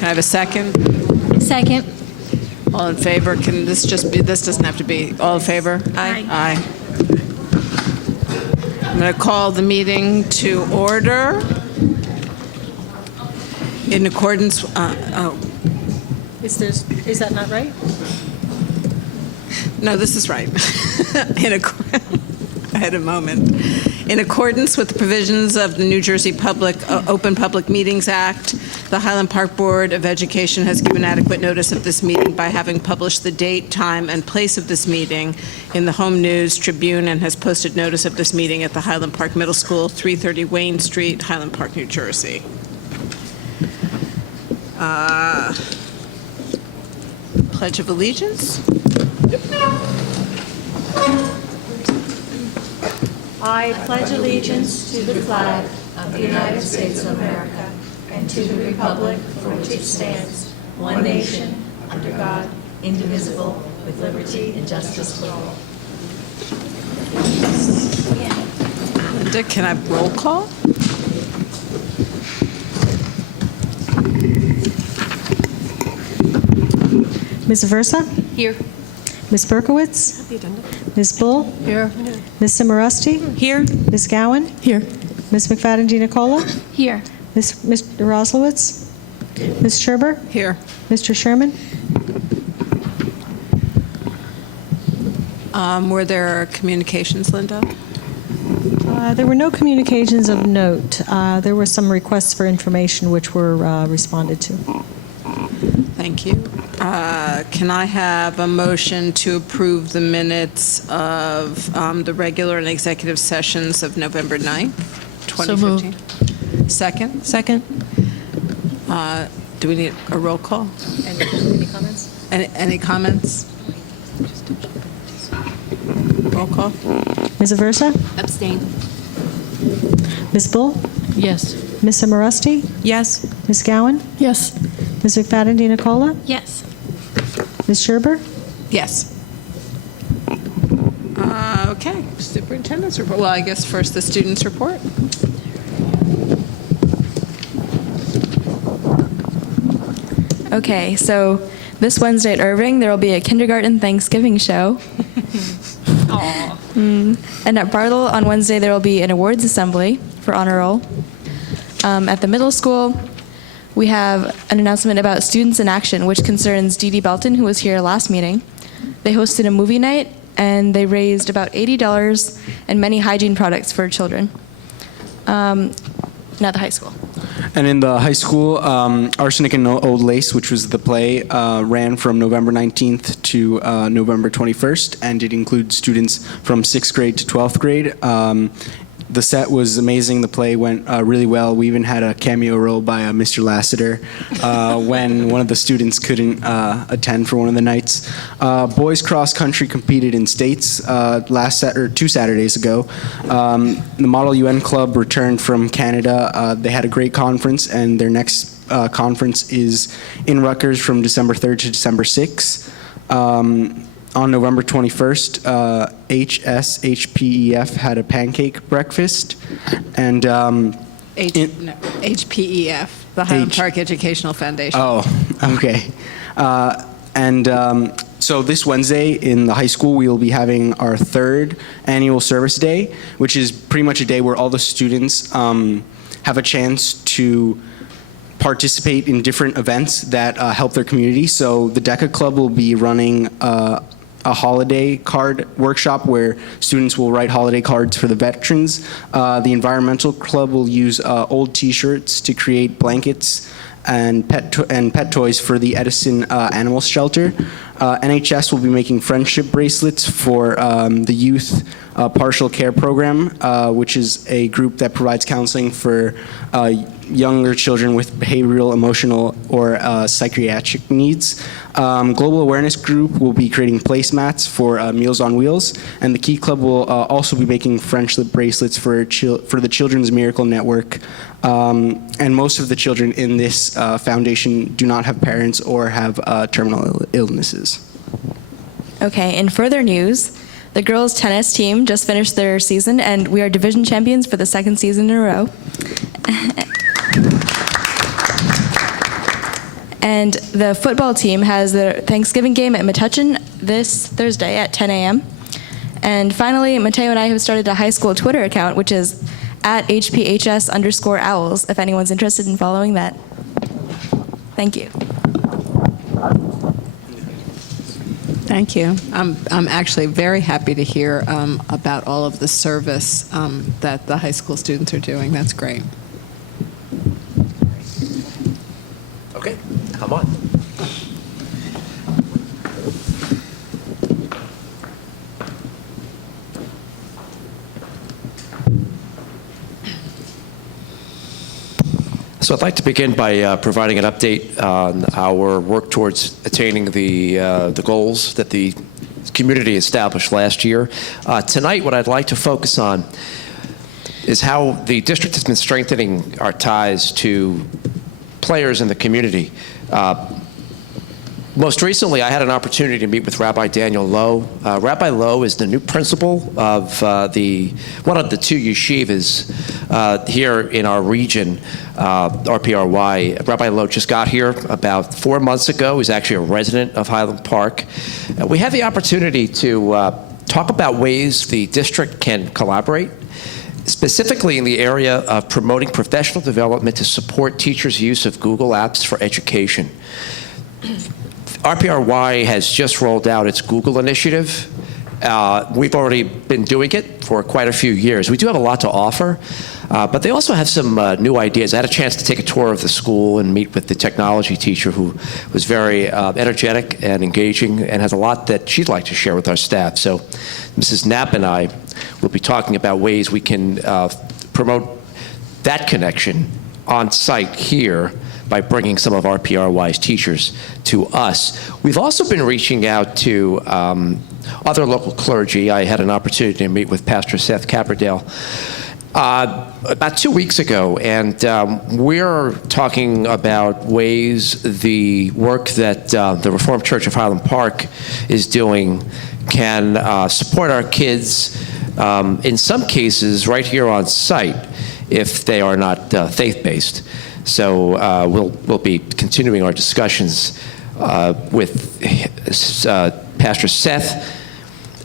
Can I have a second? Second. All in favor? Can this just be, this doesn't have to be, all in favor? Aye. Aye. I'm going to call the meeting to order in accordance, Is that not right? no, this is right. I had a moment. In accordance with the provisions of the New Jersey Open Public Meetings Act, the Highland Park Board of Education has given adequate notice of this meeting by having published the date, time, and place of this meeting in the Home News Tribune and has posted notice of this meeting at the Highland Park Middle School, 330 Wayne Street, Highland Park, New Jersey. Pledge of Allegiance. I pledge allegiance to the flag of the United States of America and to the republic for which it stands, one nation, under God, indivisible, with liberty and justice for all. Linda, can I have roll call? Ms. Aversa? Here. Ms. Berkowitz? Ms. Bull? Here. Ms. Cimarusti? Here. Ms. Gowan? Here. Ms. McFadden Nicola? Here. Mr. Roslowitz? Ms. Scherber? Here. Mr. Sherman? Were there communications, Linda? There were no communications of note. There were some requests for information which were responded to. Thank you. Can I have a motion to approve the minutes of the regular and executive sessions of November 9th, 2015? Second? Second. Do we need a roll call? Any comments? Any comments? Roll call? Ms. Aversa? Abstain. Ms. Bull? Yes. Ms. Cimarusti? Yes. Ms. Gowan? Yes. Ms. McFadden Nicola? Yes. Ms. Scherber? Yes. Okay, superintendent's report. Well, I guess first the students' report. Okay, so this Wednesday at Irving, there will be a kindergarten Thanksgiving show. And at Bartle on Wednesday, there will be an awards assembly for honor roll. At the middle school, we have an announcement about Students in Action, which concerns Dee Dee Belton, who was here last meeting. They hosted a movie night, and they raised about $80 and many hygiene products for children. Now the high school. And in the high school, Arsenic and Old Lace, which was the play, ran from November 19th to November 21st, and it includes students from 6th grade to 12th grade. The set was amazing. The play went really well. We even had a cameo role by Mr. Lassiter when one of the students couldn't attend for one of the nights. Boys cross country competed in states 2 Saturdays ago. The Model UN Club returned from Canada. They had a great conference, and their next conference is in Rutgers from December 3rd to December 6th. On November 21st, HSHPEF had a pancake breakfast, and HPEF, the Highland Park Educational Foundation. Oh, okay. So this Wednesday in the high school, we will be having our 3rd annual service day, which is pretty much a day where all the students have a chance to participate in different events that help their community. So the DECA Club will be running a holiday card workshop where students will write holiday cards for the veterans. The Environmental Club will use old T-shirts to create blankets and pet toys for the Edison Animal Shelter. NHS will be making friendship bracelets for the Youth Partial Care Program, which is a group that provides counseling for younger children with behavioral, emotional, or psychiatric needs. Global Awareness Group will be creating placemats for Meals on Wheels, and the Key Club will also be making friendship bracelets for the Children's Miracle Network. And most of the children in this foundation do not have parents or have terminal illnesses. Okay, in further news, the girls' tennis team just finished their season, and we are division champions for the 2nd season in a row. And the football team has their Thanksgiving game at Metuchen this Thursday at 10 a.m. And finally, Mateo and I have started a high school Twitter account, which is at @HPHS_owls, if anyone's interested in following that. Thank you. Thank you. I'm actually very happy to hear about all of the service that the high school students are doing. That's great. Okay, come on. So I'd like to begin by providing an update on our work towards attaining the goals that the community established last year. Tonight, what I'd like to focus on is how the district has been strengthening our ties to players in the community. Most recently, I had an opportunity to meet with Rabbi Daniel Lowe. Rabbi Lowe is the new principal of one of the two yeshivas here in our region, RPRY. Rabbi Lowe just got here about 4 months ago. He's actually a resident of Highland Park. We had the opportunity to talk about ways the district can collaborate, specifically in the area of promoting professional development to support teachers' use of Google Apps for education. RPRY has just rolled out its Google initiative. We've already been doing it for quite a few years. We do have a lot to offer, but they also have some new ideas. I had a chance to take a tour of the school and meet with the technology teacher, who was very energetic and engaging and has a lot that she'd like to share with our staff. So Mrs. Knapp and I will be talking about ways we can promote that connection on site here by bringing some of RPRY's teachers to us. We've also been reaching out to other local clergy. I had an opportunity to meet with Pastor Seth Caperdale about 2 weeks ago, and we're talking about ways the work that the Reformed Church of Highland Park is doing can support our kids, in some cases right here on site, if they are not faith-based. So we'll be continuing our discussions with Pastor Seth,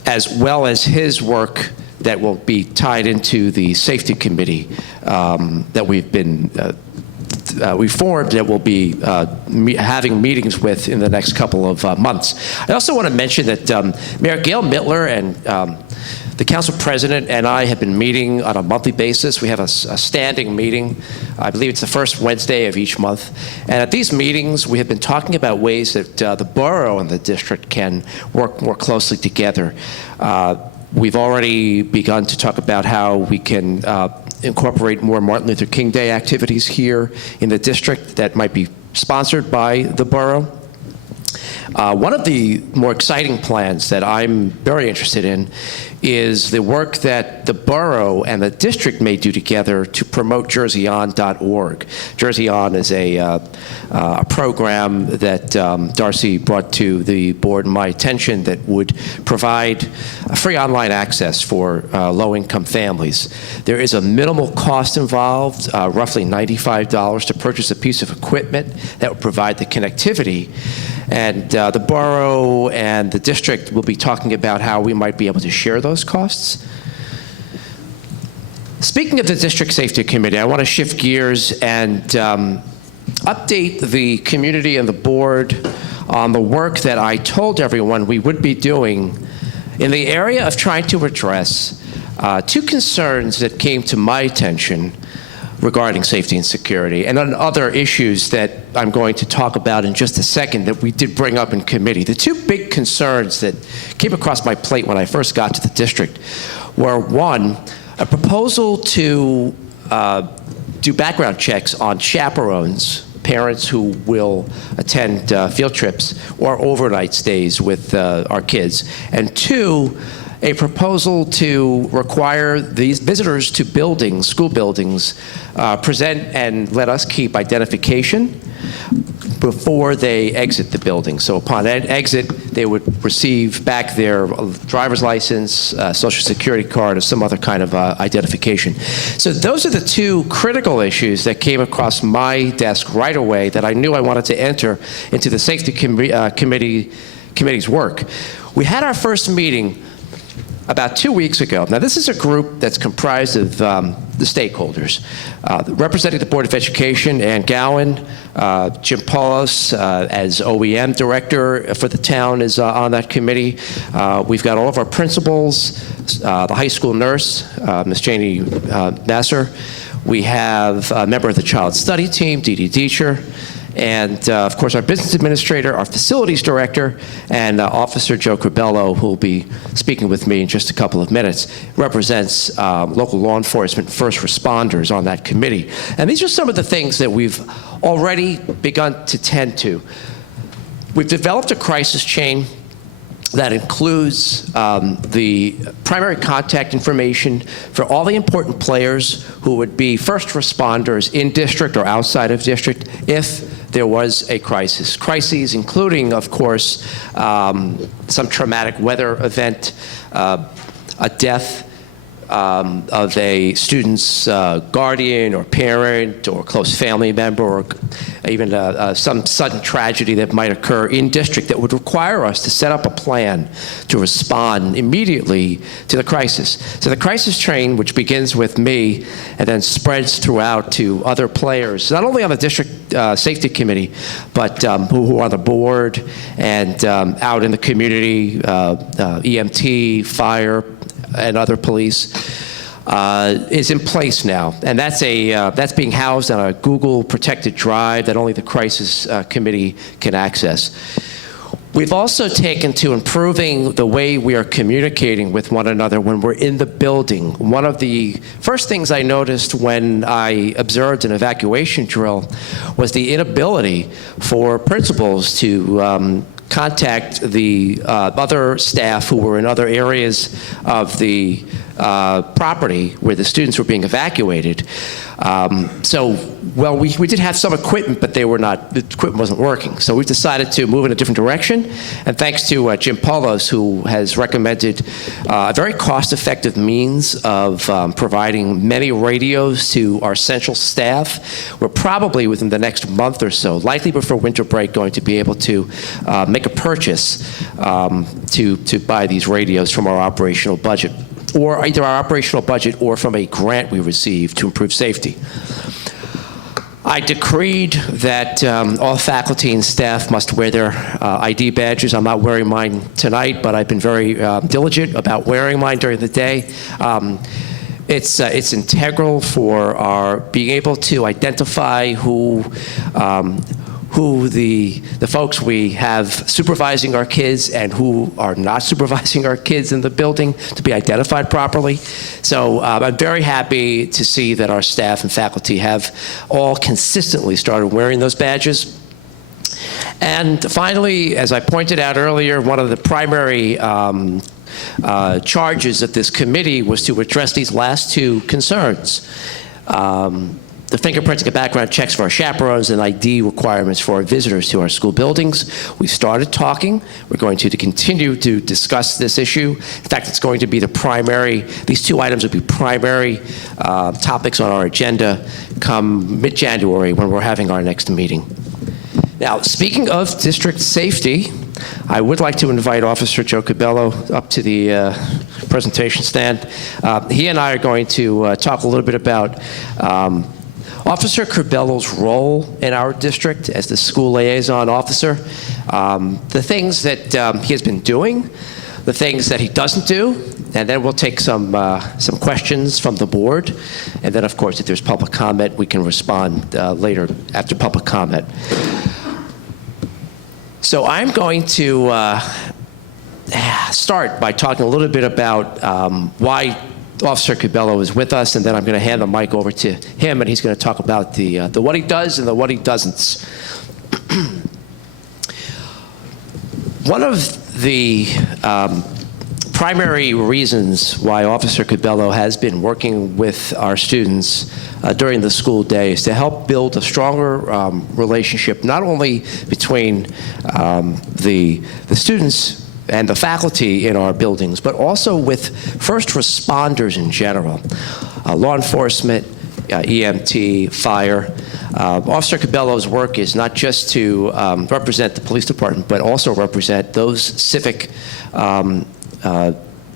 as well as his work that will be tied into the safety committee that we formed, that we'll be having meetings with in the next couple of months. I also want to mention that Mayor Gail Mittler and the council president and I have been meeting on a monthly basis. We have a standing meeting. I believe it's the first Wednesday of each month. And at these meetings, we have been talking about ways that the borough and the district can work more closely together. We've already begun to talk about how we can incorporate more Martin Luther King Day activities here in the district that might be sponsored by the borough. One of the more exciting plans that I'm very interested in is the work that the borough and the district may do together to promote JerseyOn.org. Jersey On is a program that Darcy brought to the board and my attention that would provide free online access for low-income families. There is a minimal cost involved, roughly $95 to purchase a piece of equipment that would provide the connectivity. And the borough and the district will be talking about how we might be able to share those costs. Speaking of the District Safety Committee, I want to shift gears and update the community and the board on the work that I told everyone we would be doing in the area of trying to address two concerns that came to my attention regarding safety and security, and on other issues that I'm going to talk about in just a second that we did bring up in committee. The two big concerns that came across my plate when I first got to the district were, one, a proposal to do background checks on chaperones, parents who will attend field trips or overnight stays with our kids, and two, a proposal to require these visitors to buildings, school buildings, present and let us keep identification before they exit the building. So upon exit, they would receive back their driver's license, social security card, or some other kind of identification. So those are the two critical issues that came across my desk right away that I knew I wanted to enter into the Safety Committee's work. We had our first meeting about 2 weeks ago. Now, this is a group that's comprised of the stakeholders. Representing the Board of Education, Ann Gowan, Jim Paulos as OEM director for the town is on that committee. We've got all of our principals, the high school nurse, Ms. Janie Nasser. We have a member of the child study team, Dee Dee Deecher. And, of course, our business administrator, our facilities director, and Officer Joe Corbello, who will be speaking with me in just a couple of minutes, represents local law enforcement first responders on that committee. And these are some of the things that we've already begun to tend to. We've developed a crisis chain that includes the primary contact information for all the important players who would be first responders in district or outside of district if there was a crisis. Crises including, of course, some traumatic weather event, a death of a student's guardian or parent or close family member, or even some sudden tragedy that might occur in district that would require us to set up a plan to respond immediately to the crisis. So the crisis train, which begins with me and then spreads throughout to other players, not only on the district safety committee, but who are on the board and out in the community, EMT, fire, and other police, is in place now, and that's being housed on a Google protected drive that only the crisis committee can access. We've also taken to improving the way we are communicating with one another when we're in the building. One of the first things I noticed when I observed an evacuation drill was the inability for principals to contact the other staff who were in other areas of the property where the students were being evacuated. Well, we did have some equipment, but the equipment wasn't working. So we decided to move in a different direction. And thanks to Jim Paulos, who has recommended a very cost-effective means of providing many radios to our central staff, we're probably within the next month or so, likely before winter break, going to be able to make a purchase to buy these radios from our operational budget, or either our operational budget or from a grant we received to improve safety. I decreed that all faculty and staff must wear their ID badges. I'm not wearing mine tonight, but I've been very diligent about wearing mine during the day. It's integral for our being able to identify who the folks we have supervising our kids and who are not supervising our kids in the building to be identified properly. So I'm very happy to see that our staff and faculty have all consistently started wearing those badges. And finally, as I pointed out earlier, one of the primary charges of this committee was to address these last two concerns. The fingerprinting and background checks for our chaperones and ID requirements for our visitors to our school buildings. We started talking. We're going to continue to discuss this issue. In fact, it's going to be these two items will be primary topics on our agenda come mid-January when we're having our next meeting. Now, speaking of district safety, I would like to invite Officer Joe Corbello up to the presentation stand. He and I are going to talk a little bit about Officer Corbello's role in our district as the school liaison officer, the things that he has been doing, the things that he doesn't do, and then we'll take some questions from the board. And then, of course, if there's public comment, we can respond later after public comment. So I'm going to start by talking a little bit about why Officer Corbello is with us, and then I'm going to hand the mic over to him, and he's going to talk about the what he does and the what he doesn't. One of the primary reasons why Officer Cabello has been working with our students during the school day is to help build a stronger relationship, not only between the students and the faculty in our buildings, but also with first responders in general, law enforcement, EMT, fire. Officer Cabello's work is not just to represent the police department, but also represent those civic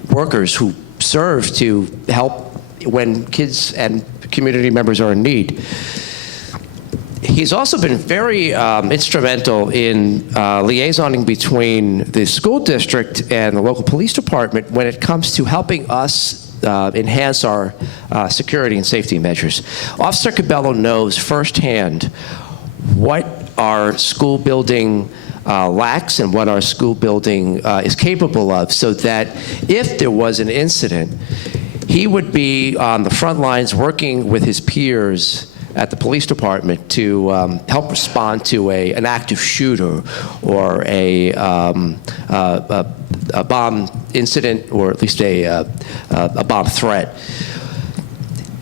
workers who serve to help when kids and community members are in need. He's also been very instrumental in liaisoning between the school district and the local police department when it comes to helping us enhance our security and safety measures. Officer Cabello knows firsthand what our school building lacks and what our school building is capable of, so that if there was an incident, he would be on the front lines working with his peers at the police department to help respond to an active shooter or a bomb incident, or at least a bomb threat.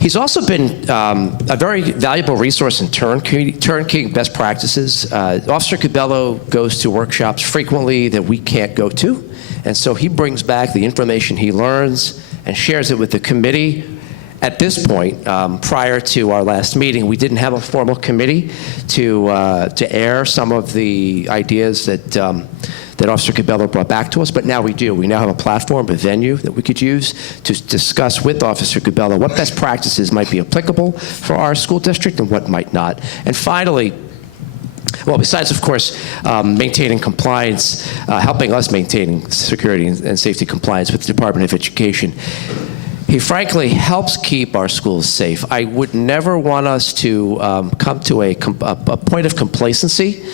He's also been a very valuable resource in turnkey best practices. Officer Cabello goes to workshops frequently that we can't go to, and so he brings back the information he learns and shares it with the committee. At this point, prior to our last meeting, we didn't have a formal committee to air some of the ideas that Officer Cabello brought back to us, but now we do. We now have a platform, a venue that we could use to discuss with Officer Cabello what best practices might be applicable for our school district and what might not. And finally, well, besides, of course, maintaining compliance, helping us maintaining security and safety compliance with the Department of Education, he frankly helps keep our schools safe. I would never want us to come to a point of complacency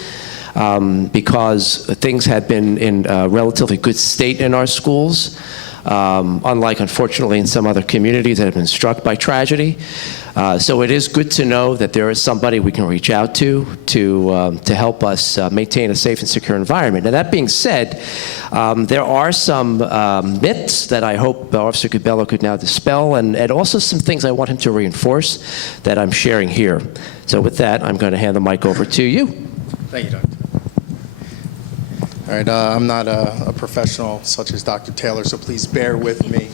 because things have been in a relatively good state in our schools, unlike, unfortunately, in some other communities that have been struck by tragedy. So it is good to know that there is somebody we can reach out to help us maintain a safe and secure environment. Now, that being said, there are some myths that I hope Officer Cabello could now dispel, and also some things I want him to reinforce that I'm sharing here. So with that, I'm going to hand the mic over to you. Thank you, Doctor. All right, I'm not a professional such as Dr. Taylor, so please bear with me.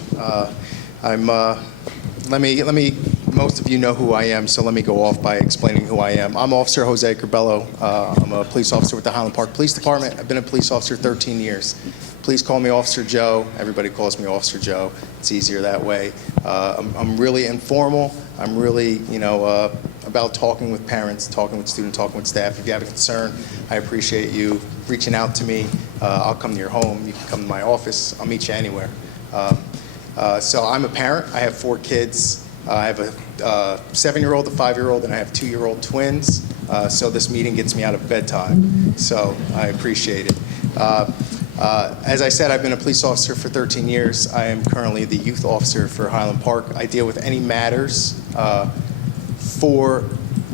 Most of you know who I am, so let me go off by explaining who I am. I'm Officer Jose Cabello. I'm a police officer with the Highland Park Police Department. I've been a police officer 13 years. Please call me Officer Joe. Everybody calls me Officer Joe. It's easier that way. I'm really informal. I'm really, about talking with parents, talking with students, talking with staff. If you have a concern, I appreciate you reaching out to me. I'll come to your home. You can come to my office. I'll meet you anywhere. So I'm a parent. I have 4 kids. I have a 7-year-old, a 5-year-old, and I have 2-year-old twins. So this meeting gets me out of bedtime. So I appreciate it. As I said, I've been a police officer for 13 years. I am currently the youth officer for Highland Park. I deal with any matters for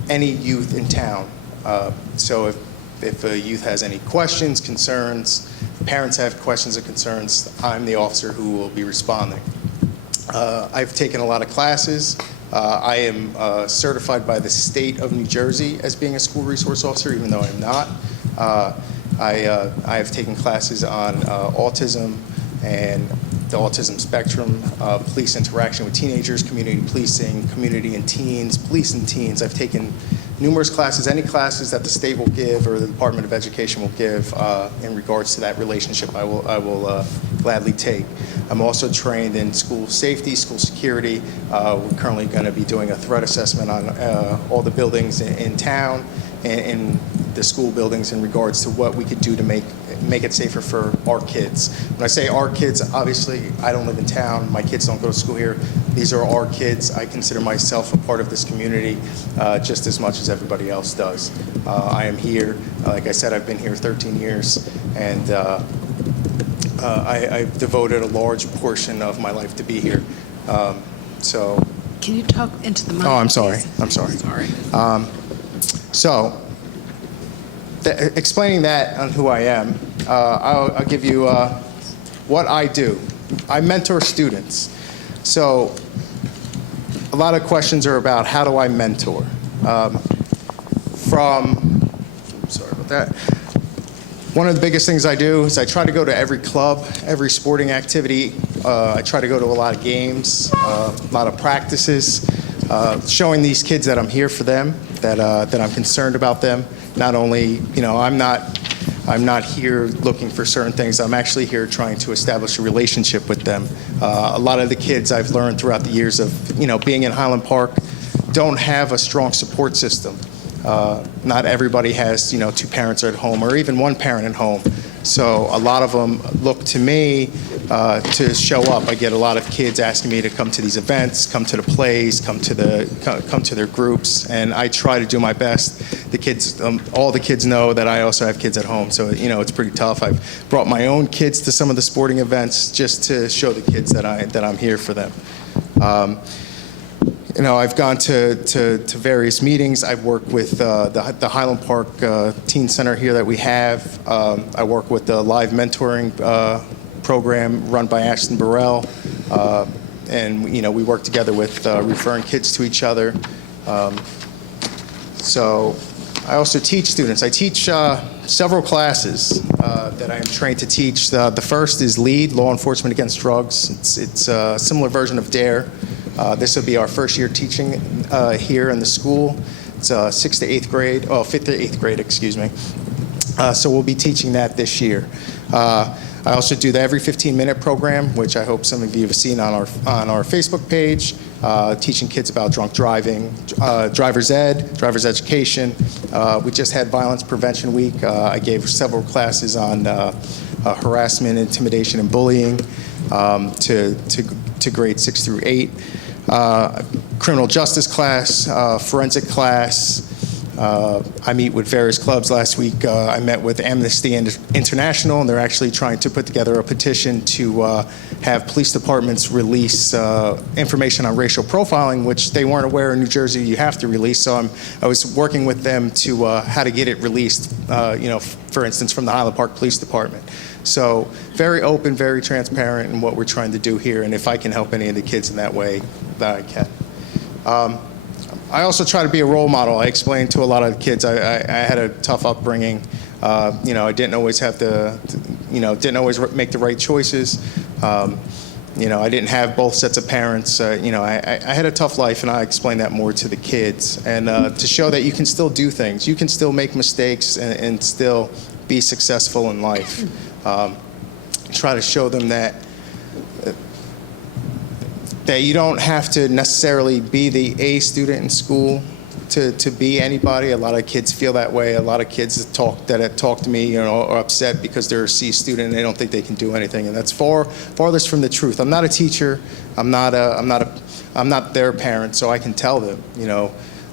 any youth in town. So if a youth has any questions, concerns, parents have questions or concerns, I'm the officer who will be responding. I've taken a lot of classes. I am certified by the state of New Jersey as being a school resource officer, even though I'm not. I have taken classes on autism and the autism spectrum, police interaction with teenagers, community policing, community and teens, police and teens. I've taken numerous classes, any classes that the state will give or the Department of Education will give in regards to that relationship, I will gladly take. I'm also trained in school safety, school security. We're currently going to be doing a threat assessment on all the buildings in town and in the school buildings in regards to what we could do to make it safer for our kids. When I say our kids, obviously I don't live in town. My kids don't go to school here. These are our kids. I consider myself a part of this community just as much as everybody else does. I am here. Like I said, I've been here 13 years, and I've devoted a large portion of my life to be here. So. Can you talk into the mic? Oh, I'm sorry. Please? I'm sorry. Sorry. Explaining that on who I am, I'll give you what I do. I mentor students. So a lot of questions are about how do I mentor? Sorry about that. One of the biggest things I do is I try to go to every club, every sporting activity. I try to go to a lot of games, a lot of practices, showing these kids that I'm here for them, that I'm concerned about them. Not only, I'm not here looking for certain things. I'm actually here trying to establish a relationship with them. A lot of the kids I've learned throughout the years of, being in Highland Park don't have a strong support system. Not everybody has, two parents at home or even one parent at home. So a lot of them look to me to show up. I get a lot of kids asking me to come to these events, come to the plays, come to their groups, and I try to do my best. The kids, all the kids know that I also have kids at home, so it's pretty tough. I've brought my own kids to some of the sporting events just to show the kids that I'm here for them. I've gone to various meetings. I've worked with the Highland Park Teen Center here that we have. I work with the live mentoring program run by Ashton Burrell. And, we work together with referring kids to each other. So I also teach students. I teach several classes that I am trained to teach. The first is LEAD, Law Enforcement Against Drugs. It's a similar version of DARE. This will be our first year teaching here in the school. It's 6th to 8th grade, 5th to 8th grade, excuse me. So we'll be teaching that this year. I also do the Every 15-Minute program, which I hope some of you have seen on our Facebook page, teaching kids about drunk driving, driver's ed, driver's education. We just had Violence Prevention Week. I gave several classes on harassment, intimidation, and bullying to grades 6 through 8. Criminal justice class, forensic class. I meet with various clubs. Last week I met with Amnesty International, and they're actually trying to put together a petition to have police departments release information on racial profiling, which they weren't aware in New Jersey you have to release. So I was working with them to how to get it released, for instance, from the Highland Park Police Department. So very open, very transparent in what we're trying to do here, and if I can help any of the kids in that way, that I can. I also try to be a role model. I explained to a lot of the kids I had a tough upbringing. I didn't always have didn't always make the right choices. I didn't have both sets of parents. I had a tough life, and I explained that more to the kids, and to show that you can still do things. You can still make mistakes and still be successful in life. Try to show them that you don't have to necessarily be the A student in school to be anybody. A lot of kids feel that way. A lot of kids that talk to me, are upset because they're a C student and they don't think they can do anything, and that's farthest from the truth. I'm not a teacher. I'm not their parent, so I can tell them.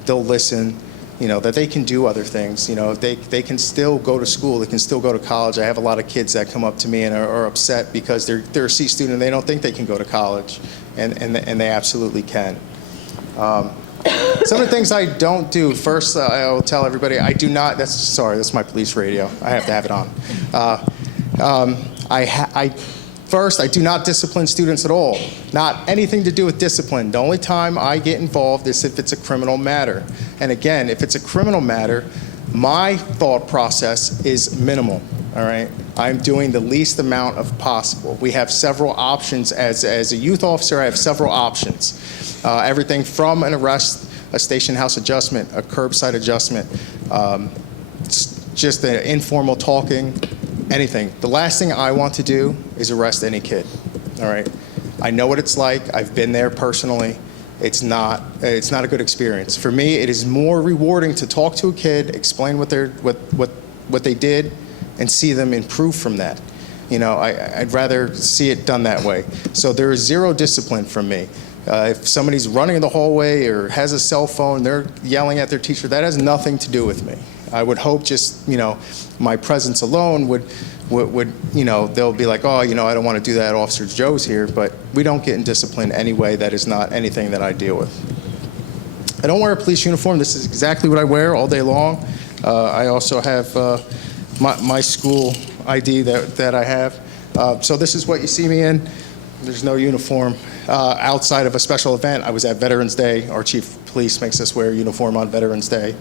They'll listen. That they can do other things. They can still go to school. They can still go to college. I have a lot of kids that come up to me and are upset because they're a C student and they don't think they can go to college, and they absolutely can. Some of the things I don't do. First, I will tell everybody I do not. That's my police radio. I have to have it on. First, I do not discipline students at all. Not anything to do with discipline. The only time I get involved is if it's a criminal matter. And again, if it's a criminal matter, my thought process is minimal, all right? I'm doing the least amount of possible. We have several options. As a youth officer, I have several options. Everything from an arrest, a station house adjustment, a curbside adjustment, just the informal talking, anything. The last thing I want to do is arrest any kid, all right? I know what it's like. I've been there personally. It's not a good experience. For me, it is more rewarding to talk to a kid, explain what they did, and see them improve from that. I'd rather see it done that way. So there is zero discipline from me. If somebody's running in the hallway or has a cell phone, they're yelling at their teacher, that has nothing to do with me. I would hope just, my presence alone would they'll be like, I don't want to do that, Officer Joe's here, but we don't get in discipline anyway. That is not anything that I deal with. I don't wear a police uniform. This is exactly what I wear all day long. I also have my school ID that I have. So this is what you see me in. There's no uniform. Outside of a special event, I was at Veterans Day. Our chief of police makes us wear a uniform on Veterans Day.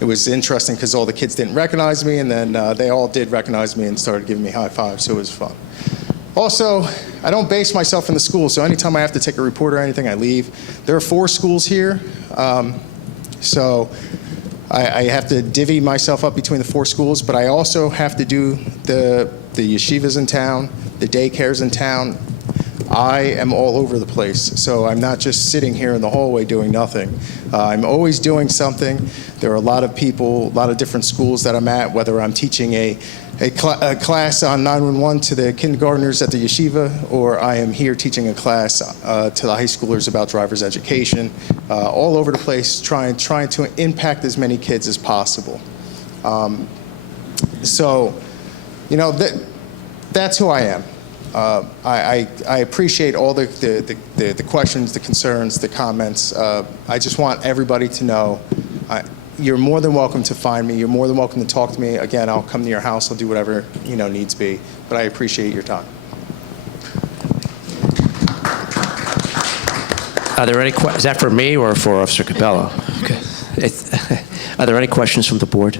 It was interesting because all the kids didn't recognize me, and then they all did recognize me and started giving me high fives, so it was fun. Also, I don't base myself in the school, so anytime I have to take a report or anything, I leave. There are 4 schools here, so I have to divvy myself up between the 4 schools, but I also have to do the yeshivas in town, the daycares in town. I am all over the place, so I'm not just sitting here in the hallway doing nothing. I'm always doing something. There are a lot of people, a lot of different schools that I'm at, whether I'm teaching a class on 911 to the kindergartners at the yeshiva, or I am here teaching a class to the high schoolers about driver's education, all over the place, trying to impact as many kids as possible. So, you know, that's who I am. I appreciate all the questions, the concerns, the comments. I just want everybody to know you're more than welcome to find me. You're more than welcome to talk to me. Again, I'll come to your house. I'll do whatever needs be. But I appreciate your time. Are there any questions? Is that for me or for Officer Cabello? Okay. Are there any questions from the board?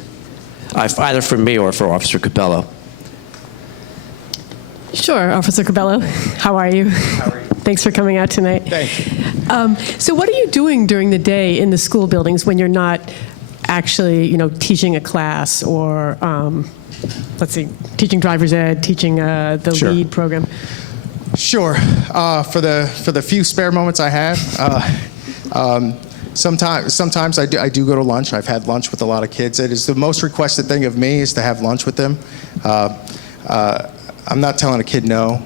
Either for me or for Officer Cabello. Sure, Officer Cabello. How are you? How are you? Thanks for coming out tonight. Thank you. So what are you doing during the day in the school buildings when you're not actually, teaching a class or, let's see, teaching driver's ed, teaching the Sure. LEAD program? Sure. For the few spare moments I have, sometimes I do go to lunch. I've had lunch with a lot of kids. It is the most requested thing of me is to have lunch with them. I'm not telling a kid no.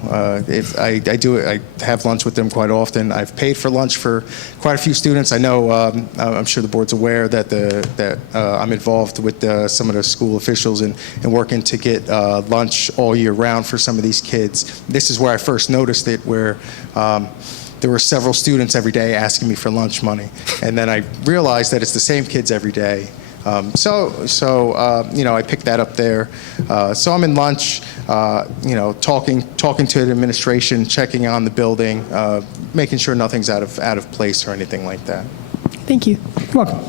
If I do it, I have lunch with them quite often. I've paid for lunch for quite a few students. I know, I'm sure the board's aware that I'm involved with some of the school officials and working to get lunch all year round for some of these kids. This is where I first noticed it, where there were several students every day asking me for lunch money. And then I realized that it's the same kids every day. I picked that up there. So I'm in lunch, talking to the administration, checking on the building, making sure nothing's out of place or anything like that. Thank you. You're welcome.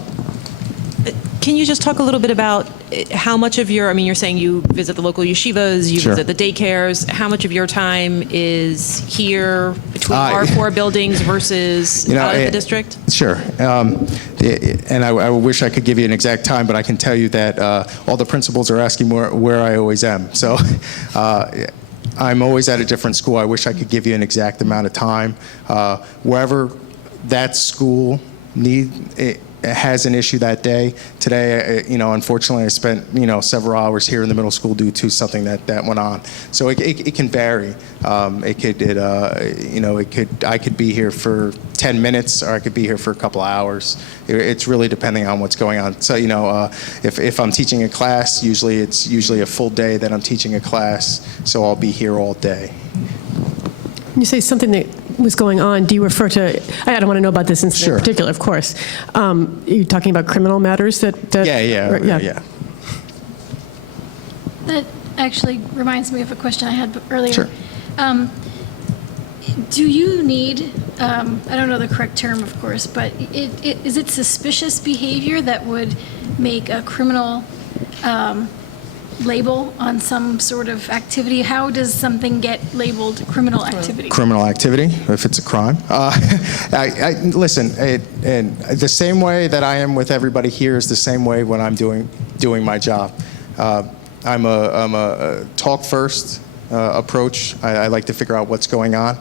Can you just talk a little bit about how much of you're saying you visit the local yeshivas, you Sure. visit the daycares, how much of your time is here between our 4 buildings versus out of the district? Sure. And I wish I could give you an exact time, but I can tell you that all the principals are asking where I always am. So I'm always at a different school. I wish I could give you an exact amount of time. Wherever that school has an issue that day. Today, unfortunately, I spent, several hours here in the middle school due to something that went on. So it can vary. I could be here for 10 minutes, or I could be here for a couple of hours. It's really depending on what's going on. So, if I'm teaching a class, it's usually a full day that I'm teaching a class, so I'll be here all day. When you say something that was going on, do you refer to, I don't want to know about this incident Sure. in particular, of course. You're talking about criminal matters that... Yeah. That actually reminds me of a question I had earlier. Sure. Do you need, I don't know the correct term, of course, but is it suspicious behavior that would make a criminal label on some sort of activity? How does something get labeled criminal activity? Criminal activity, if it's a crime. Listen, and the same way that I am with everybody here is the same way when I'm doing my job. I'm a talk first approach. I like to figure out what's going on.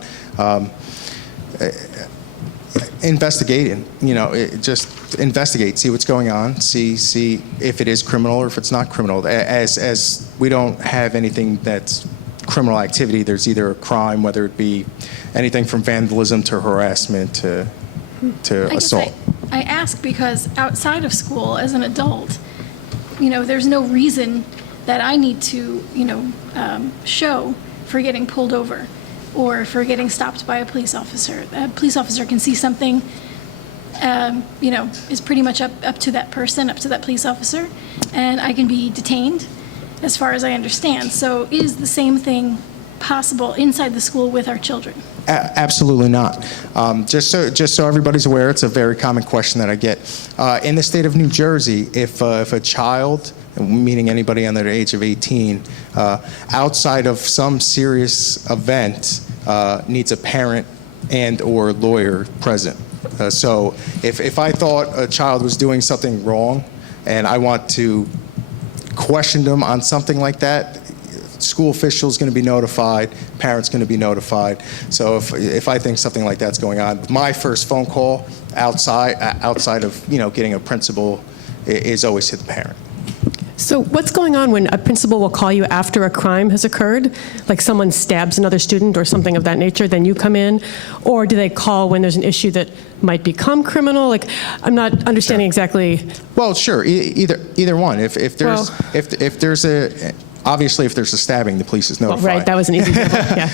Investigating, just investigate, see what's going on, see if it is criminal or if it's not criminal. As we don't have anything that's criminal activity, there's either a crime, whether it be anything from vandalism to harassment to assault. I ask because outside of school, as an adult, there's no reason that I need to, show for getting pulled over or for getting stopped by a police officer. A police officer can see something, is pretty much up to that person, up to that police officer, and I can be detained, as far as I understand. So is the same thing possible inside the school with our children? Absolutely not. Just so everybody's aware, it's a very common question that I get. In the state of New Jersey, if a child, meaning anybody under the age of 18, outside of some serious event, needs a parent and or lawyer present. So if I thought a child was doing something wrong and I want to question them on something like that, school officials going to be notified, parents going to be notified. So if I think something like that's going on, my first phone call outside of getting a principal is always to the parent. So what's going on when a principal will call you after a crime has occurred, like someone stabs another student or something of that nature, then you come in? Or do they call when there's an issue that might become criminal? Like, I'm not understanding exactly. Well, sure, either one. If there's obviously, if there's a stabbing, the police is notified. Right, that was an easy example, yeah.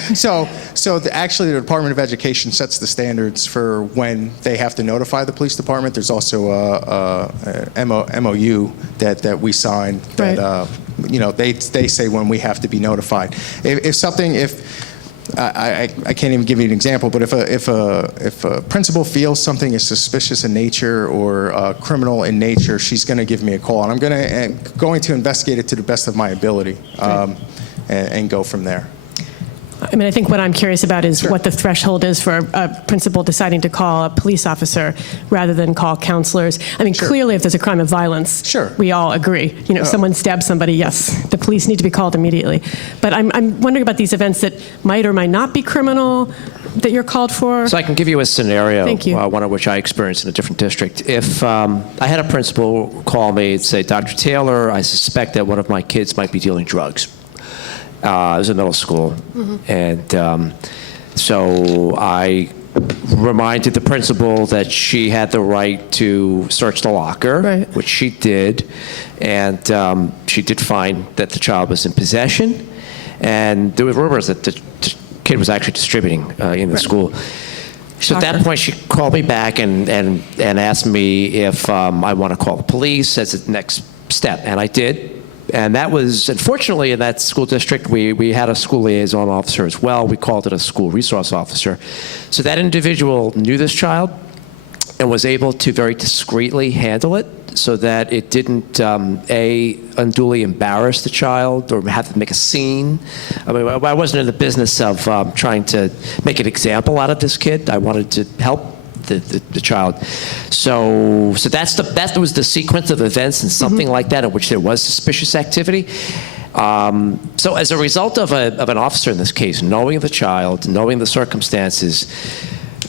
Actually, the Department of Education sets the standards for when they have to notify the police department. There's also a MOU that we signed that, Right. they say when we have to be notified. I can't even give you an example, but if a principal feels something is suspicious in nature or criminal in nature, she's going to give me a call, and I'm going to investigate it to the best of my ability, and go from there. I mean, I think what I'm curious about is Sure. what the threshold is for a principal deciding to call a police officer rather than call counselors. I mean, clearly, if there's a crime of violence, Sure. we all agree. Someone stabs somebody, yes, the police need to be called immediately. But I'm wondering about these events that might or might not be criminal that you're called for. So I can give you a scenario, Thank you. one of which I experienced in a different district. If I had a principal call me and say, Dr. Taylor, I suspect that one of my kids might be dealing drugs. It was in middle school. And so I reminded the principal that she had the right to search the locker, Right. which she did. And she did find that the child was in possession. And there were rumors that the kid was actually distributing in the school. So at that point, she called me back and asked me if I want to call the police as the next step. And I did. And that was, unfortunately, in that school district, we had a school liaison officer as well. We called it a school resource officer. So that individual knew this child and was able to very discreetly handle it so that it didn't, unduly embarrass the child or have to make a scene. I mean, I wasn't in the business of trying to make an example out of this kid. I wanted to help the child. So that was the sequence of events and something like that in which there was suspicious activity. So as a result of an officer in this case, knowing the child, knowing the circumstances,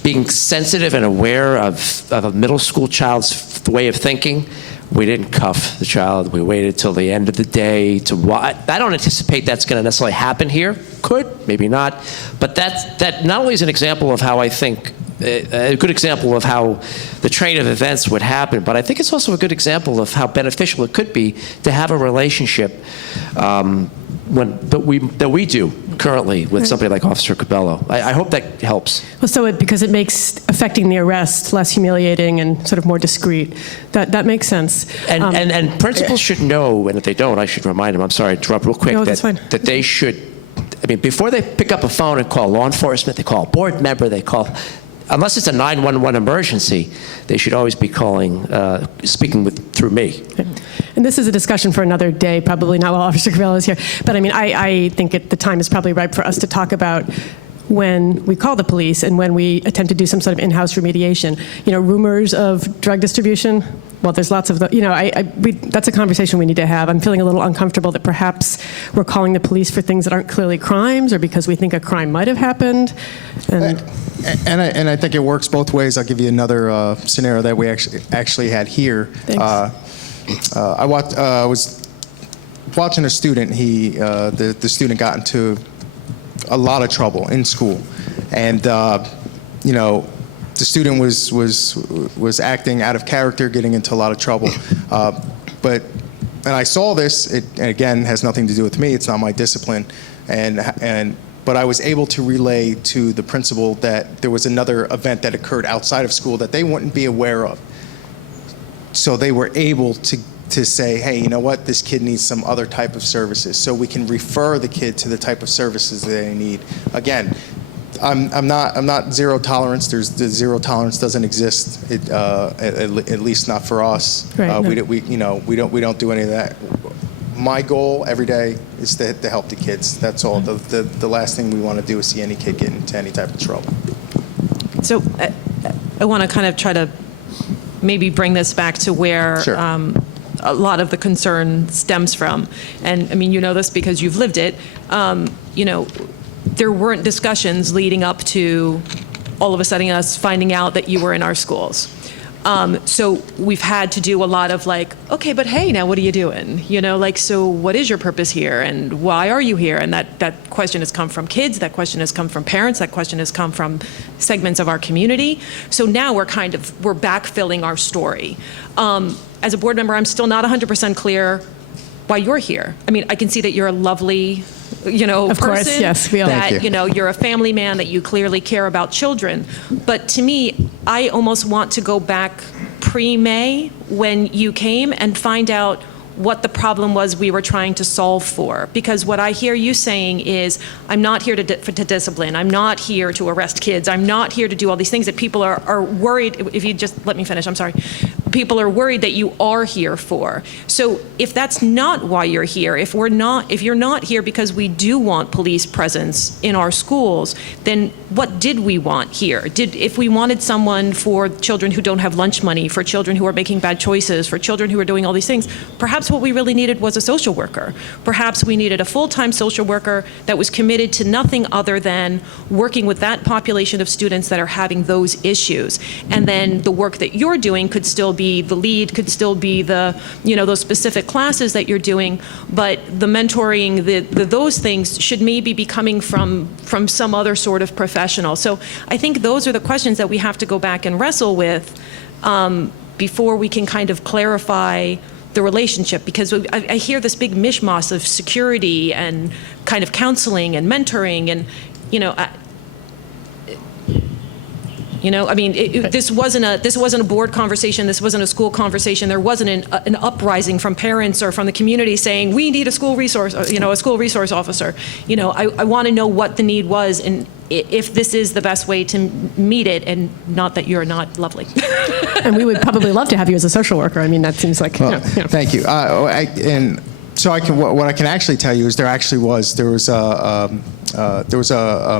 being sensitive and aware of a middle school child's way of thinking, we didn't cuff the child. We waited till the end of the day to watch. I don't anticipate that's going to necessarily happen here. Could, maybe not. But that not only is an example of how I think, a good example of how the train of events would happen, but I think it's also a good example of how beneficial it could be to have a relationship that we do currently with somebody like Officer Cabello. I hope that helps. Well, because it makes affecting the arrest less humiliating and sort of more discreet. That makes sense. And principals should know, and if they don't, I should remind them, I'm sorry to interrupt real quick, No, that's fine. that they should, I mean, before they pick up a phone and call law enforcement, they call a board member, they call, unless it's a 911 emergency, they should always be calling, speaking through me. And this is a discussion for another day, probably not while Officer Cabello is here. But I mean, I think the time is probably ripe for us to talk about when we call the police and when we attempt to do some sort of in-house remediation. Rumors of drug distribution, well, there's lots of that's a conversation we need to have. I'm feeling a little uncomfortable that perhaps we're calling the police for things that aren't clearly crimes or because we think a crime might have happened. And I think it works both ways. I'll give you another scenario that we actually had here. Thanks. I was watching a student. The student got into a lot of trouble in school, and the student was acting out of character, getting into a lot of trouble. And I saw this. It again has nothing to do with me. It's not my discipline, but I was able to relay to the principal that there was another event that occurred outside of school that they wouldn't be aware of. So they were able to to say, hey, you know what, this kid needs some other type of services, so we can refer the kid to the type of services that they need. Again, I'm not zero tolerance. The zero tolerance doesn't exist, at least not for us. Right, no. We don't do any of that. My goal every day is to help the kids. That's all. The last thing we want to do is see any kid get into any type of trouble. So I want to kind of try to maybe bring this back to where Sure. A lot of the concern stems from. And I mean, you know this because you've lived it. There weren't discussions leading up to all of a sudden us finding out that you were in our schools. So we've had to do a lot of like, okay, but hey, now what are you doing? So what is your purpose here and why are you here? And that question has come from kids, that question has come from parents, that question has come from segments of our community. So now we're backfilling our story. As a board member, I'm still not 100% clear why you're here. I mean, I can see that you're a lovely Of course, person, yes, we all- that, Thank you. you're a family man, that you clearly care about children. But to me, I almost want to go back pre-May when you came and find out what the problem was we were trying to solve for. Because what I hear you saying is, I'm not here to discipline. I'm not here to arrest kids. I'm not here to do all these things that people are worried. If you just let me finish, I'm sorry. People are worried that you are here for. So if that's not why you're here, if you're not here because we do want police presence in our schools, then what did we want here? If we wanted someone for children who don't have lunch money, for children who are making bad choices, for children who are doing all these things, perhaps what we really needed was a social worker. Perhaps we needed a full-time social worker that was committed to nothing other than working with that population of students that are having those issues. And then the work that you're doing could still be the lead, could still be the, those specific classes that you're doing, but the mentoring, those things should maybe be coming from some other sort of professional. So I think those are the questions that we have to go back and wrestle with before we can kind of clarify the relationship, because I hear this big mishmash of security and kind of counseling and mentoring, and this wasn't a board conversation. This wasn't a school conversation. There wasn't an uprising from parents or from the community saying we need a school resource, a school resource officer. I want to know what the need was and if this is the best way to meet it, and not that you're not lovely. And we would probably love to have you as a social worker. I mean, that seems like. Thank you. And so what I can actually tell you is there was a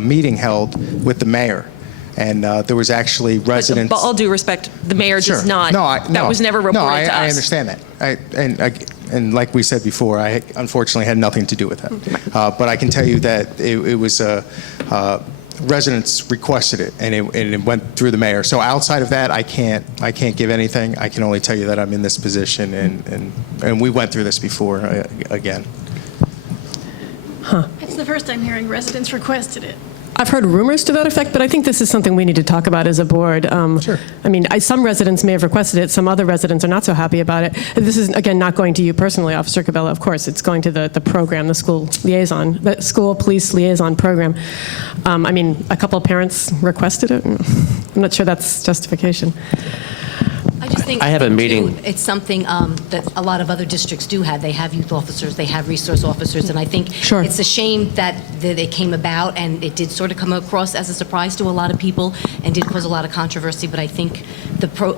meeting held with the mayor. And there was actually residents. But all due respect, the mayor Sure. does not. That was never reported to us. I understand that. And like we said before, I unfortunately had nothing to do with that. But I can tell you that it was residents requested it, and it went through the mayor. So outside of that, I can't give anything. I can only tell you that I'm in this position, and we went through this before again. It's the first time hearing residents requested it. I've heard rumors to that effect, but I think this is something we need to talk about as a board. Sure. I mean, some residents may have requested it. Some other residents are not so happy about it. This is, again, not going to you personally, Officer Cabela. Of course, it's going to the program, the school liaison, the school police liaison program. I mean, a couple of parents requested it. I'm not sure that's justification. I just think I have a meeting. too, it's something that a lot of other districts do have. They have youth officers, they have resource officers, and I think Sure. it's a shame that it came about, and it did sort of come across as a surprise to a lot of people and did cause a lot of controversy. But I think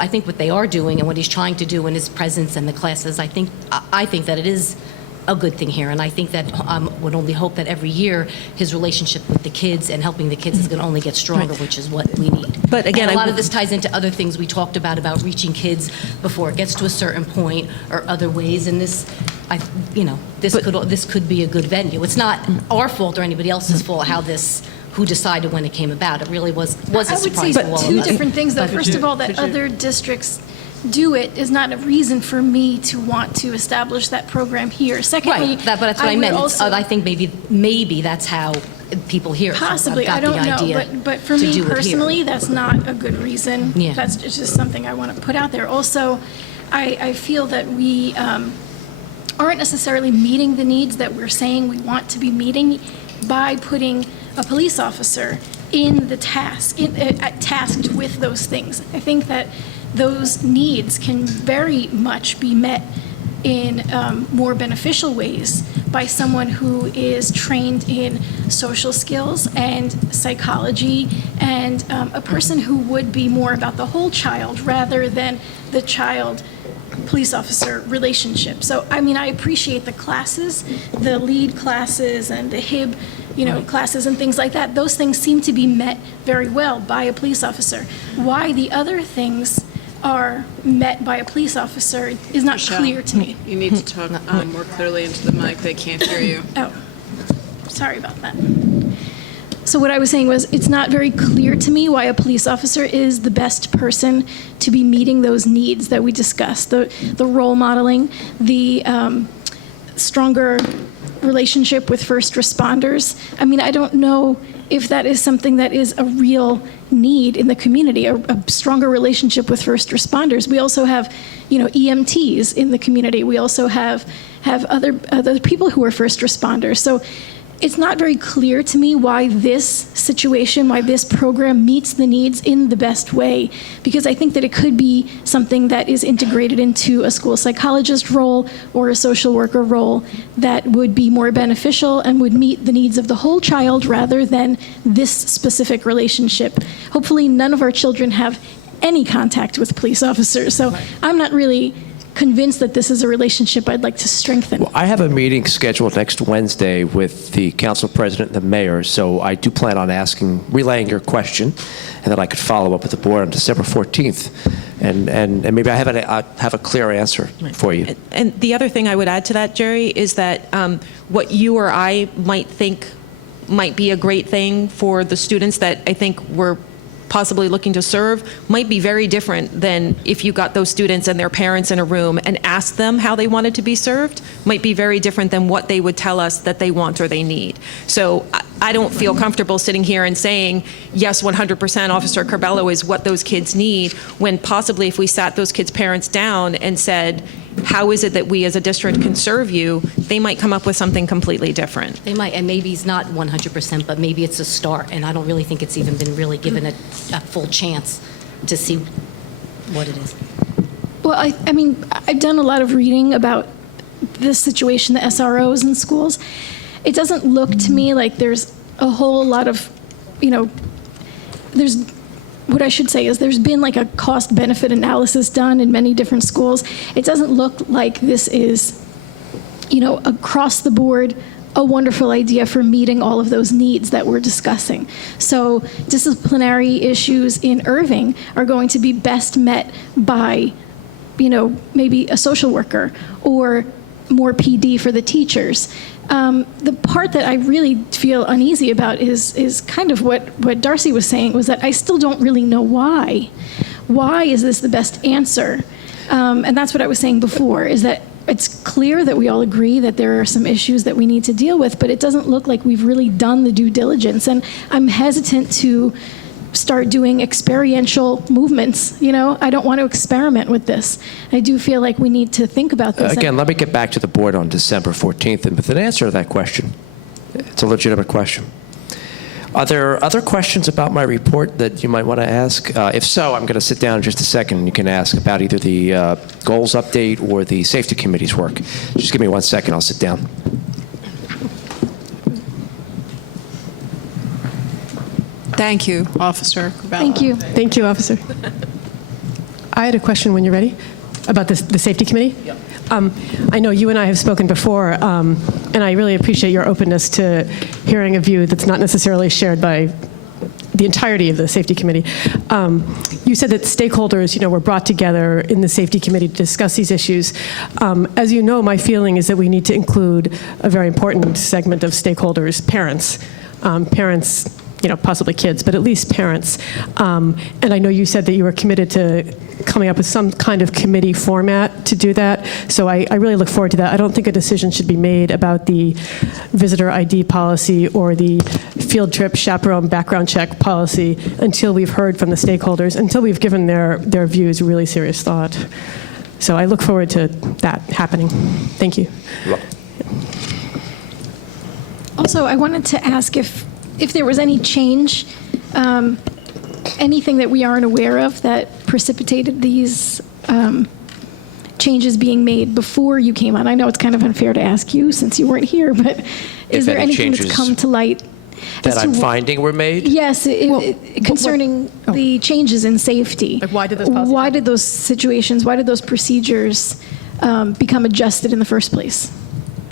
I think what they are doing and what he's trying to do in his presence and the classes, I think that it is a good thing here, and I think that would only hope that every year his relationship with the kids and helping the kids is going to only get stronger, which is what we need. But again, and a lot of this ties into other things we talked about reaching kids before it gets to a certain point, or other ways. And this could be a good venue. It's not our fault or anybody else's fault who decided when it came about. It really was a I would say surprise to all of us. two different things, though. First of all, that other districts do it is not a reason for me to want to establish that program here. Secondly, Right, but that's what I would meant. also- I think maybe that's how people hear it. Possibly, Got I don't the know, idea but for to me do it here. personally, that's not a good reason. Yeah. That's just something I want to put out there. Also, I feel that we aren't necessarily meeting the needs that we're saying we want to be meeting by putting a police officer in the tasked with those things. I think that those needs can very much be met in more beneficial ways by someone who is trained in social skills and psychology, and a person who would be more about the whole child rather than the child police officer relationship. So, I mean, I appreciate the classes, the lead classes and the HIB, classes and things like that. Those things seem to be met very well by a police officer. Why the other things are met by a police officer is not clear to me. You need to talk more clearly into the mic. They can't hear you. Oh, sorry about that. So what I was saying was, it's not very clear to me why a police officer is the best person to be meeting those needs that we discussed, the role modeling, the stronger relationship with first responders. I mean, I don't know if that is something that is a real need in the community, a stronger relationship with first responders. We also have, EMTs in the community. We also have other people who are first responders. So it's not very clear to me why this situation, why this program meets the needs in the best way, because I think that it could be something that is integrated into a school psychologist role or a social worker role that would be more beneficial and would meet the needs of the whole child rather than this specific relationship. Hopefully none of our children have any contact with police officers, so I'm not really convinced that this is a relationship I'd like to strengthen. Well, I have a meeting scheduled next Wednesday with the council president and the mayor, so I do plan on relaying your question, and then I could follow up with the board on December 14th, and maybe I have a clear answer for you. And the other thing I would add to that, Jerry, is that what you or I might think might be a great thing for the students that I think we're possibly looking to serve might be very different than if you got those students and their parents in a room and asked them how they wanted to be served, might be very different than what they would tell us that they want or they need. So I don't feel comfortable sitting here and saying, yes, 100% Officer Corbello is what those kids need, when possibly if we sat those kids' parents down and said, how is it that we as a district can serve you, they might come up with something completely different. They might, and maybe it's not 100%, but maybe it's a start, and I don't really think it's even been really given a full chance to see what it is. Well, I mean, I've done a lot of reading about this situation, the SROs in schools. It doesn't look to me like there's a whole lot of, what I should say is there's been like a cost-benefit analysis done in many different schools. It doesn't look like this is, across the board, a wonderful idea for meeting all of those needs that we're discussing. So disciplinary issues in Irving are going to be best met by, maybe a social worker or more PD for the teachers. The part that I really feel uneasy about is kind of what Darcy was saying, was that I still don't really know why. Why is this the best answer? And that's what I was saying before, is that it's clear that we all agree that there are some issues that we need to deal with, but it doesn't look like we've really done the due diligence. And I'm hesitant to start doing experiential movements. I don't want to experiment with this. I do feel like we need to think about this. Again, let me get back to the board on December 14th and with an answer to that question. It's a legitimate question. Are there other questions about my report that you might want to ask? If so, I'm going to sit down in just a second and you can ask about either the goals update or the safety committee's work. Just give me 1 second, I'll sit down. Thank you, Officer Corbello. Thank you. Thank you, Officer. I had a question when you're ready about the safety committee. I know you and I have spoken before, and I really appreciate your openness to hearing a view that's not necessarily shared by the entirety of the safety committee. You said that stakeholders, were brought together in the safety committee to discuss these issues. As you know, my feeling is that we need to include a very important segment of stakeholders, parents. Parents, possibly kids, but at least parents. And I know you said that you were committed to coming up with some kind of committee format to do that. So I really look forward to that. I don't think a decision should be made about the visitor ID policy or the field trip chaperone background check policy until we've heard from the stakeholders, until we've given their views really serious thought. So I look forward to that happening. Thank you. Also, I wanted to ask if there was any change, anything that we aren't aware of that precipitated these changes being made before you came on? I know it's kind of unfair to ask you since you weren't here, but is there any anything that's changes come to light? That as to I'm finding were made? Yes, concerning the changes in safety. Like, why did those policies Why happen? did those situations, why did those procedures become adjusted in the first place?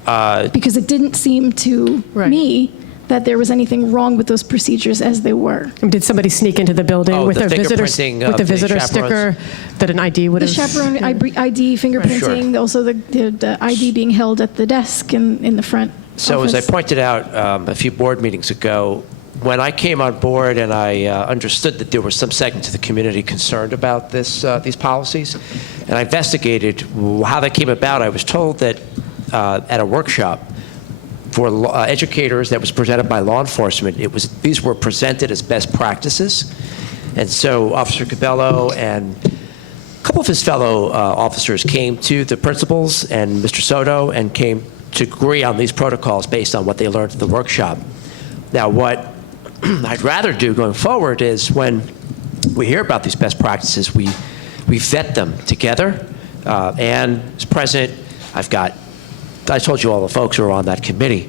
Because it didn't seem to me that there was anything wrong with those procedures as they were. Did somebody sneak into the building Oh, with the a visitor fingerprinting with of a the visitor chaperones? sticker that an ID would The have? chaperone ID fingerprinting, also the ID being held at the desk in the front So as I office. pointed out a few board meetings ago, when I came on board and I understood that there was some segment of the community concerned about these policies, and I investigated how they came about, I was told that at a workshop for educators that was presented by law enforcement, these were presented as best practices. And so Officer Cabello and a couple of his fellow officers came to the principals and Mr. Soto and came to agree on these protocols based on what they learned at the workshop. Now, what I'd rather do going forward is when we hear about these best practices, we vet them together. And as president, I told you all the folks who are on that committee.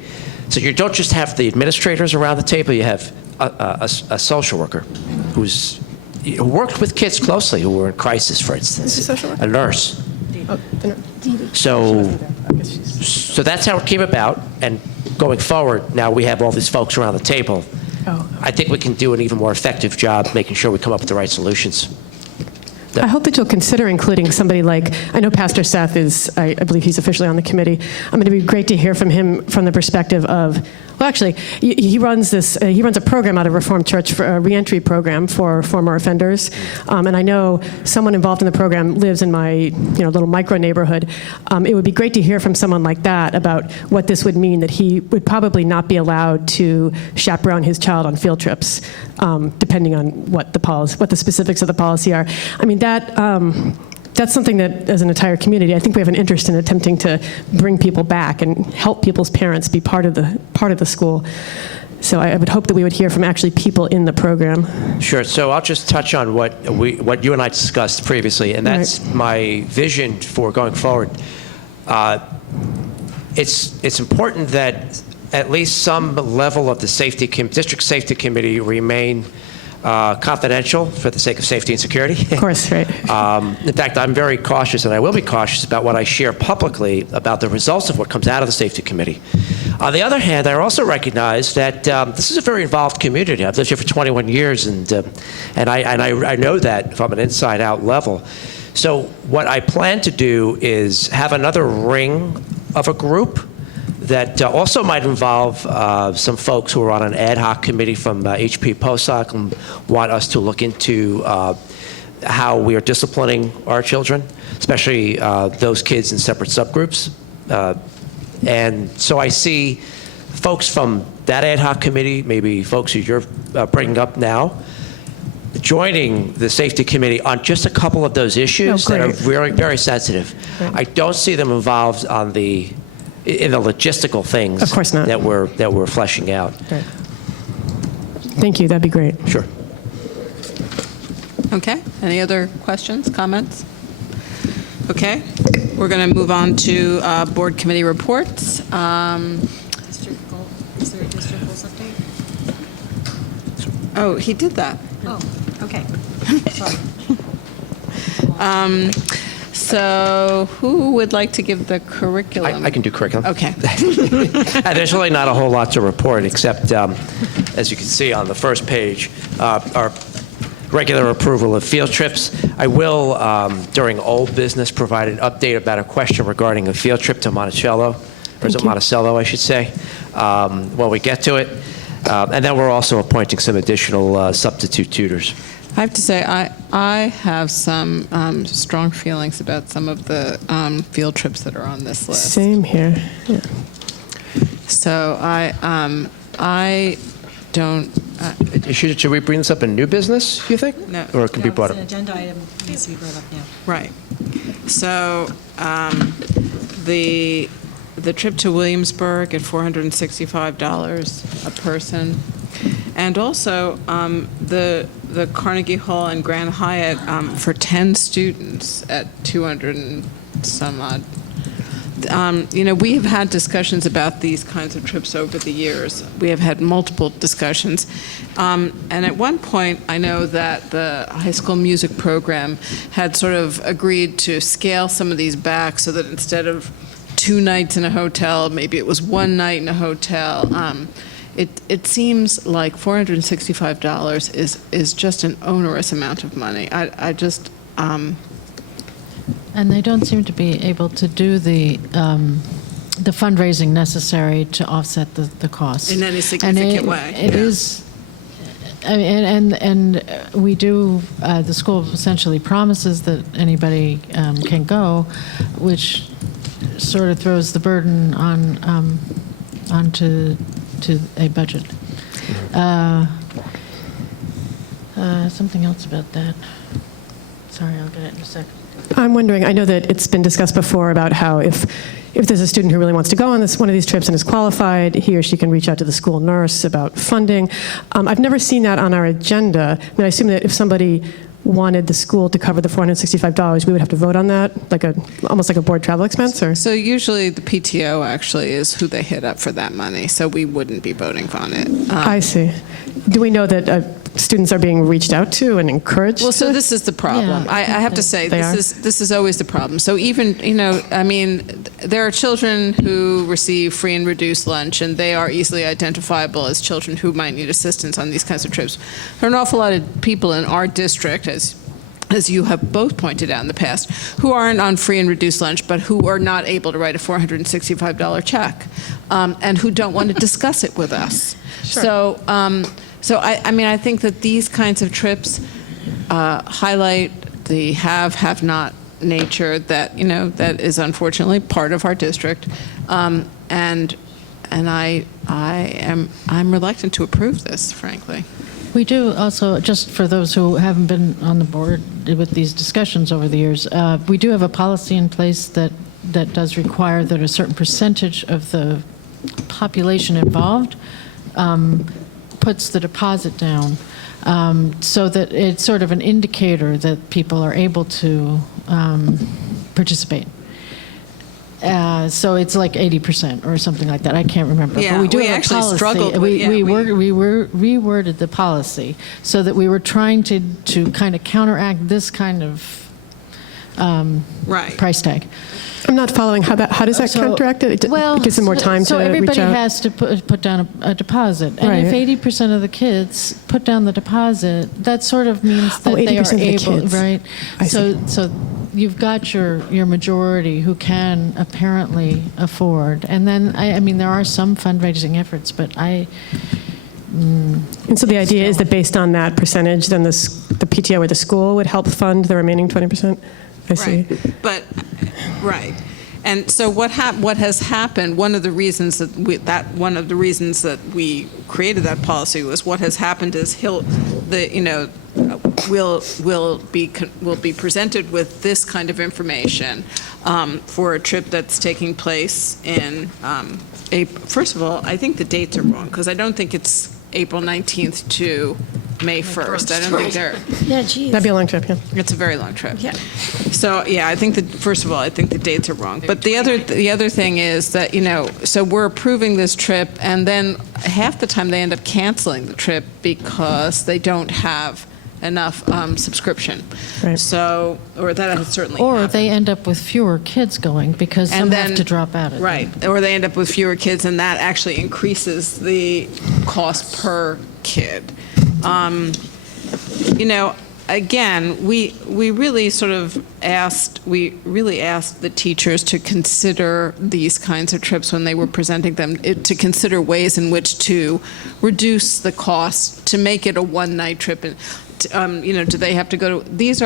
So you don't just have the administrators around the table, you have a social worker who worked with kids closely who were in crisis, for instance. A nurse. So that's how it came about, and going forward, now we have all these folks around the table. I think we can do an even more effective job making sure we come up with the right solutions. I hope that you'll consider including somebody like, I know Pastor Seth is, I believe he's officially on the committee. I mean, it'd be great to hear from him from the perspective of, well, actually, he runs a program out of Reformed Church, for a reentry program for former offenders. And I know someone involved in the program lives in my, little micro neighborhood. It would be great to hear from someone like that about what this would mean, that he would probably not be allowed to chaperone his child on field trips, depending on what the specifics of the policy are. I mean, that's something that, as an entire community, I think we have an interest in attempting to bring people back and help people's parents be part of the school. So I would hope that we would hear from actually people in the program. Sure. So I'll just touch on what you and I discussed previously, and that's my vision for going forward. It's important that at least some level of the district safety committee remain confidential for the sake of safety and security. Of course, right. In fact, I'm very cautious, and I will be cautious about what I share publicly about the results of what comes out of the safety committee. On the other hand, I also recognize that this is a very involved community. I've lived here for 21 years, and I know that from an inside-out level. So what I plan to do is have another ring of a group that also might involve some folks who are on an ad hoc committee from HP POSOC and want us to look into how we are disciplining our children, especially those kids in separate subgroups. And so I see folks from that ad hoc committee, maybe folks who you're bringing up now, joining the safety committee on just a couple of those issues that are very, very sensitive. Right. I don't see them involved in the logistical things. Of course not. that we're fleshing out. Right. Thank you. That'd be great. Sure. Okay, any other questions, comments? Okay, we're going to move on to board committee reports. Is there a district goals update? Oh, he did that. Oh, okay. Sorry. So who would like to give the curriculum? I can do curriculum. Okay. And there's really not a whole lot to report, except, as you can see on the first page, our regular approval of field trips. I will, during old business, provide an update about a question regarding a field trip to Monticello, or is it Monticello, I should say, when we get to it. And then we're also appointing some additional substitute tutors. I have to say, I have some strong feelings about some of the field trips that are on this list. Same here. Yeah. So I don't. Should we bring this up in new business, you think? No. Or it can be brought up? It's an agenda item needs to be brought up now. Right. So the trip to Williamsburg at $465 a person, and also the Carnegie Hall and Grand Hyatt for 10 students at $250 some odd. We have had discussions about these kinds of trips over the years. We have had multiple discussions. And at one point, I know that the high school music program had sort of agreed to scale some of these back so that instead of 2 nights in a hotel, maybe it was 1 night in a hotel. It seems like $465 is just an onerous amount of money. I just... And they don't seem to be able to do the fundraising necessary to offset the costs. In any significant way. It is, I mean, and we do, the school essentially promises that anybody can go, which sort of throws the burden onto a budget. Something else about that. Sorry, I'll get it in a second. I'm wondering, I know that it's been discussed before about how if there's a student who really wants to go on one of these trips and is qualified, he or she can reach out to the school nurse about funding. I've never seen that on our agenda. I mean, I assume that if somebody wanted the school to cover the $465, we would have to vote on that, almost like a board travel expense, or? So usually the PTO actually is who they hit up for that money, so we wouldn't be voting on it. I see. Do we know that students are being reached out to and encouraged? Well, so this is the problem. Yeah, I have to say, this is always the problem. So even, I mean, there are children who receive free and reduced lunch, and they are easily identifiable as children who might need assistance on these kinds of trips. There are an awful lot of people in our district, as you have both pointed out in the past, who aren't on free and reduced lunch, but who are not able to write a $465 check, and who don't want to discuss it with us. Sure. So I mean, I think that these kinds of trips highlight the have-not nature that, that is unfortunately part of our district, and I'm reluctant to approve this, frankly. We do also, just for those who haven't been on the board with these discussions over the years, we do have a policy in place that does require that a certain percentage of the population involved puts the deposit down, so that it's sort of an indicator that people are able to participate. So it's like 80% or something like that. I can't remember. Yeah, but we do we have actually a policy. struggled with- yeah, we reworded the policy so that we were trying to kind of counteract this kind of Right. price tag. I'm not following how does that counteract it? It gives them more time to reach out? So everybody has to put down a deposit. And Right. if 80% of the kids put down the deposit, that sort of means that they are 80% of the able, kids. right? I see. So you've got your majority who can apparently afford. And then, I mean, there are some fundraising efforts, but And so the idea is that based on that percentage, then the PTO or the school would help fund the remaining 20%? I see. Right. But, right. And so what has happened, one of the reasons that we created that policy was what has happened is will be presented with this kind of information for a trip that's taking place in April. First of all, I think the dates are wrong, because I don't think it's April 19th to May 1st. I don't think they're... Yeah, geez. That'd be a long trip, yeah. It's a very long trip. Yeah. So, yeah, I think that, first of all, I think the dates are wrong. But the other thing is that, so we're approving this trip, and then half the time they end up canceling the trip because they don't have enough subscription. Right. So, or that has certainly or happened. they end up with fewer kids going because some have to drop out. Right. Or they end up with fewer kids, and that actually increases the cost per kid. Again, we really asked the teachers to consider these kinds of trips when they were presenting them, to consider ways in which to reduce the cost, to make it a one-night trip. And, do they have to go to, these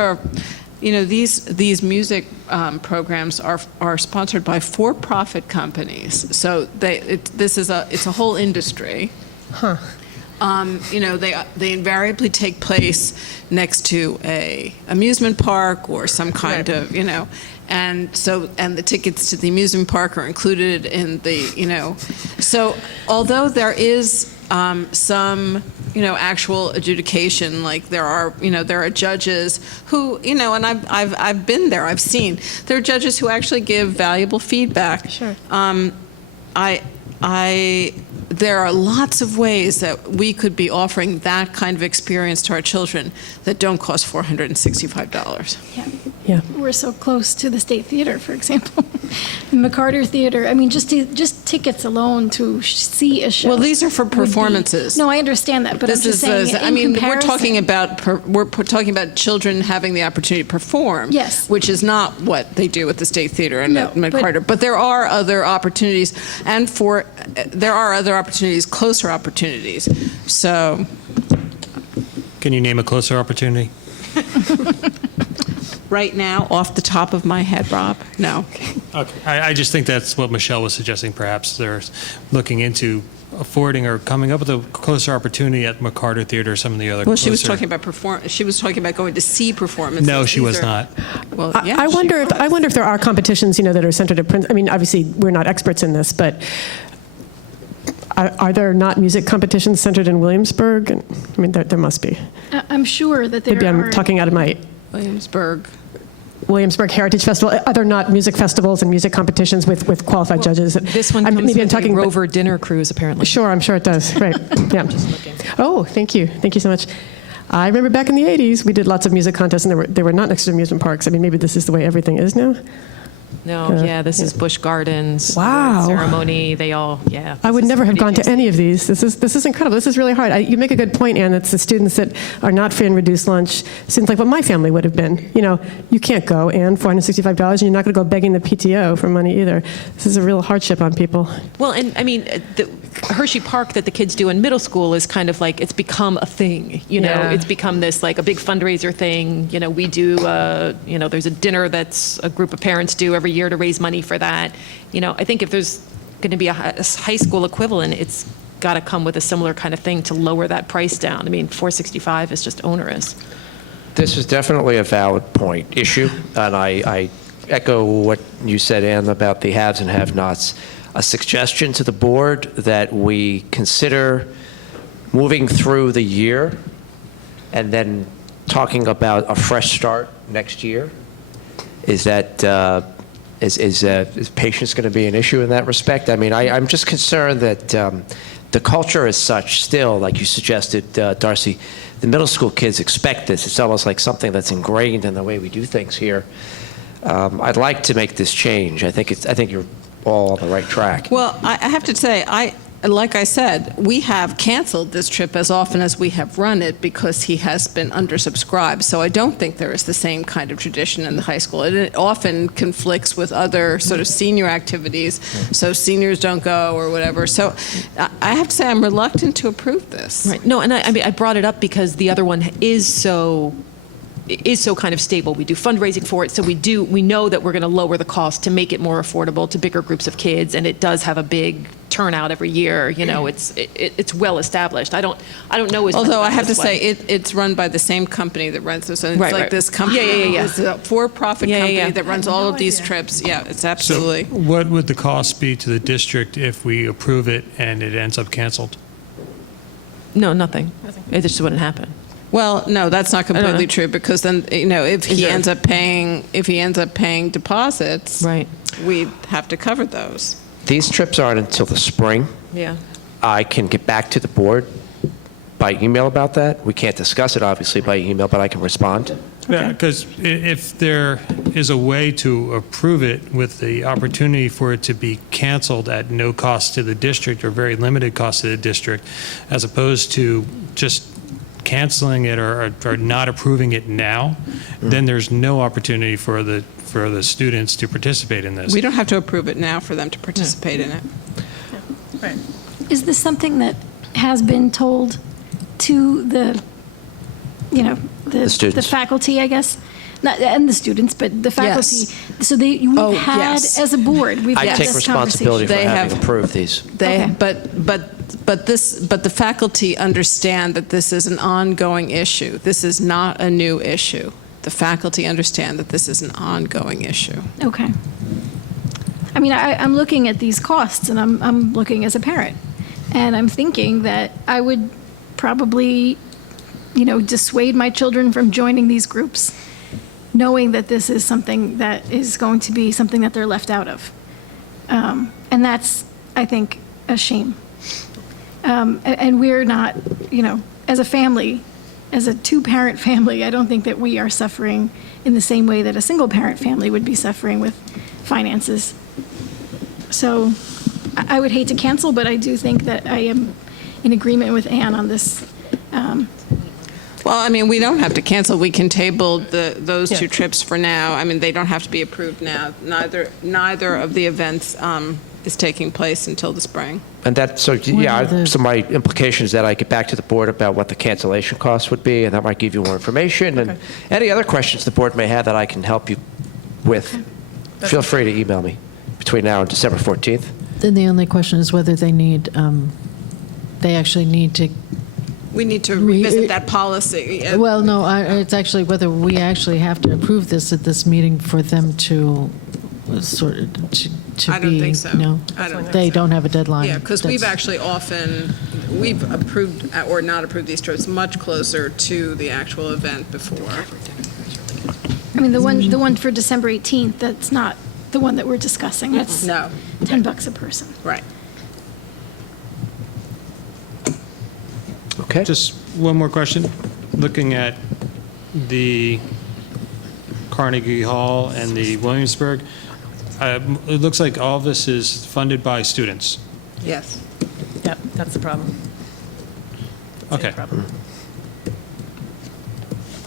music programs are sponsored by for-profit companies. So it's a whole industry. Huh. They invariably take place next to a amusement park or some kind of, and the tickets to the amusement park are included in the, so although there is some, actual adjudication, like there are judges who, and I've been there, I've seen, there are judges who actually give valuable feedback. Sure. There are lots of ways that we could be offering that kind of experience to our children that don't cost $465. Yeah. We're so close to the State Theater, for example. McCarter Theater, I mean, just tickets alone to see a show. Well, these are for would be- performances. No, I understand that, but I'm just saying, we're talking about children having the opportunity to perform. Yes. Which is not what they do at the State Theater and No, at McCarter. But there are other opportunities, and there are other opportunities, closer opportunities. So, Can you name a closer opportunity? right now, off the top of my head, Rob, no. Okay. I just think that's what Michelle was suggesting. Perhaps they're looking into affording or coming up with a closer opportunity at McCarter Theater or some of the other Well, she was closer- talking about she was talking about going to see performances. No, she These was are- not. Well, yeah, I she wonder was. if there are competitions, that are centered at Princeton. I mean, obviously, we're not experts in this, but are there not music competitions centered in Williamsburg? I mean, there must be. I'm sure that there Maybe I'm are. talking out of my Williamsburg Heritage Festival. Are there not music festivals and music competitions with qualified judges? This one comes with a Rover dinner cruise, apparently. Sure, I'm sure it does. Right. Yeah. Oh, thank you. Thank you so much. I remember back in the 80s, we did lots of music contests, and they were not next to amusement parks. I mean, maybe this is the way everything is now. No, yeah, this is Busch Gardens. Wow. Ceremony, they all, yeah. I would this is never have pretty gone to tasty. any of these. This is incredible. This is really hard. You make a good point, Anne. It's the students that are not free and reduced lunch. Seems like what my family would have been. You can't go, Anne, $465, and you're not going to go begging the PTO for money either. This is a real hardship on people. Well, and I mean, the Hershey Park that the kids do in middle school is kind of like, it's become a thing, Yeah. It's become this like a big fundraiser thing. We do, there's a dinner that's a group of parents do every year to raise money for that. I think if there's going to be a high school equivalent, it's got to come with a similar kind of thing to lower that price down. I mean, $465 is just onerous. This is definitely a valid issue, and I echo what you said, Ann, about the haves and have-nots. A suggestion to the board that we consider moving through the year and then talking about a fresh start next year. Is patience going to be an issue in that respect? I mean, I'm just concerned that the culture is such still, like you suggested, Darcy, the middle school kids expect this. It's almost like something that's ingrained in the way we do things here. I'd like to make this change. I think you're all on the right track. Well, I have to say, like I said, we have canceled this trip as often as we have run it because he has been undersubscribed. So I don't think there is the same kind of tradition in the high school. And it often conflicts with other sort of senior activities, so seniors don't go or whatever. So I have to say I'm reluctant to approve this. Right. No, and I mean, I brought it up because the other one is so kind of stable. We do fundraising for it, so we know that we're going to lower the cost to make it more affordable to bigger groups of kids, and it does have a big turnout every year. It's well established. I don't know as much Although about I have to this one. say, it's run by the same company that runs this. And it's Right, like right. this company. Yeah. It's a for-profit Yeah, company yeah. that runs all of these trips. Yeah, it's absolutely. So what would the cost be to the district if we approve it and it ends up canceled? No, nothing. It just wouldn't happen. Well, no, that's not completely know. true because then if he ends up paying deposits, Right. we'd have to cover those. These trips aren't until the spring. Yeah. I can get back to the board by email about that. We can't discuss it, obviously, by email, but I can respond. Yeah, because if there is a way to approve it with the opportunity for it to be canceled at no cost to the district or very limited cost to the district, as opposed to just canceling it or not approving it now, then there's no opportunity for the students to participate in this. We don't have to approve it now for them to participate in it. Right. Is this something that has been told to the students. the faculty, I guess? Not, and the students, but the faculty. Yes. So we've Oh, had, yes. as a board, we've I had take this responsibility for conversation. They having have- approved these. They, Okay. but the faculty understand that this is an ongoing issue. This is not a new issue. The faculty understand that this is an ongoing issue. Okay. I mean, I'm looking at these costs, and I'm looking as a parent. And I'm thinking that I would probably, dissuade my children from joining these groups, knowing that this is something that is going to be something that they're left out of. And that's, I think, a shame. And we're not, as a family, as a two-parent family, I don't think that we are suffering in the same way that a single-parent family would be suffering with finances. So I would hate to cancel, but I do think that I am in agreement with Ann on this. Well, I mean, we don't have to cancel. We can table those two trips for now. I mean, they don't have to be approved now. Neither of the events is taking place until the spring. And that, so my implication is that I get back to the board about what the cancellation costs would be, and that might give you more information. And any other questions the board may have that I can help you with, feel free to email me between now and December 14th. Then the only question is whether they need, they actually need to. We need to revisit that policy. Well, no, it's actually whether we actually have to approve this at this meeting for them to sort of, to be. I don't think so. No, I don't think they so. don't have a deadline. Yeah, because we've actually we've approved or not approved these trips much closer to the actual event before. I mean, the one for December 18th, that's not the one that we're discussing. That's No. $10 a person. Right. Okay. Just one more question. Looking at the Carnegie Hall and the Williamsburg, it looks like all of this is funded by students. Yes. Yep, that's the problem. Okay.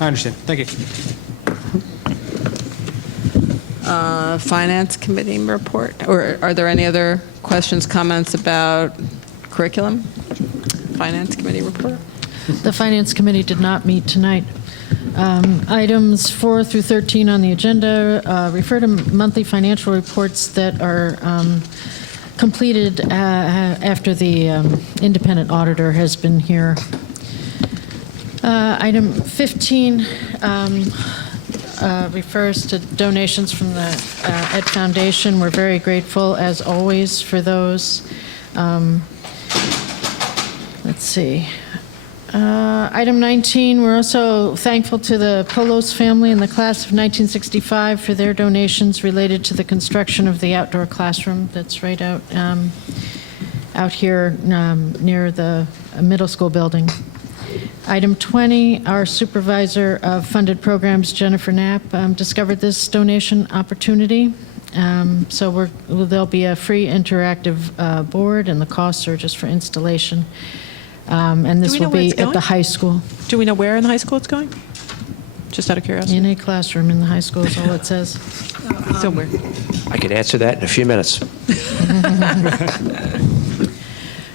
I understand. Thank you. Finance Committee report, or are there any other questions, comments about curriculum? Finance Committee report? The Finance Committee did not meet tonight. Items 4 through 13 on the agenda refer to monthly financial reports that are completed after the independent auditor has been here. Item 15 refers to donations from the Ed Foundation. We're very grateful, as always, for those. Let's see. Item 19, we're also thankful to the Polos family in the class of 1965 for their donations related to the construction of the outdoor classroom that's right out here near the middle school building. Item 20, our supervisor of funded programs, Jennifer Knapp, discovered this donation opportunity. So there'll be a free interactive board, and the costs are just for installation. And this will be at the high school. Do we know where in the high school it's going? Just out of curiosity. In a classroom in the high school is all it says. Somewhere. I can answer that in a few minutes.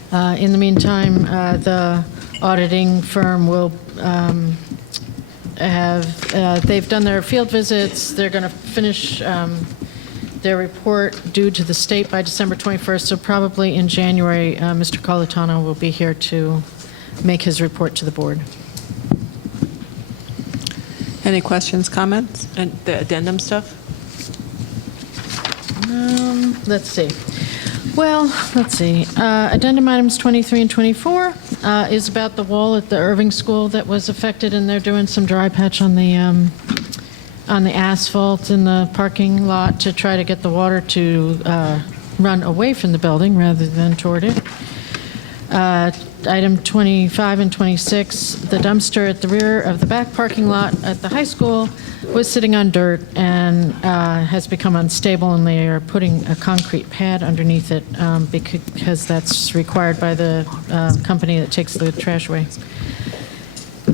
In the meantime, the auditing firm will they've done their field visits. They're going to finish their report due to the state by December 21st, so probably in January, Mr. Colitano will be here to make his report to the board. Any questions, comments? And the addendum stuff? Let's see. Well, let's see. Addendum items 23 and 24 is about the wall at the Irving School that was affected, and they're doing some dry patch on the asphalt in the parking lot to try to get the water to run away from the building rather than toward it. Item 25 and 26, the dumpster at the rear of the back parking lot at the high school was sitting on dirt and has become unstable, and they are putting a concrete pad underneath it because that's required by the company that takes the trash away.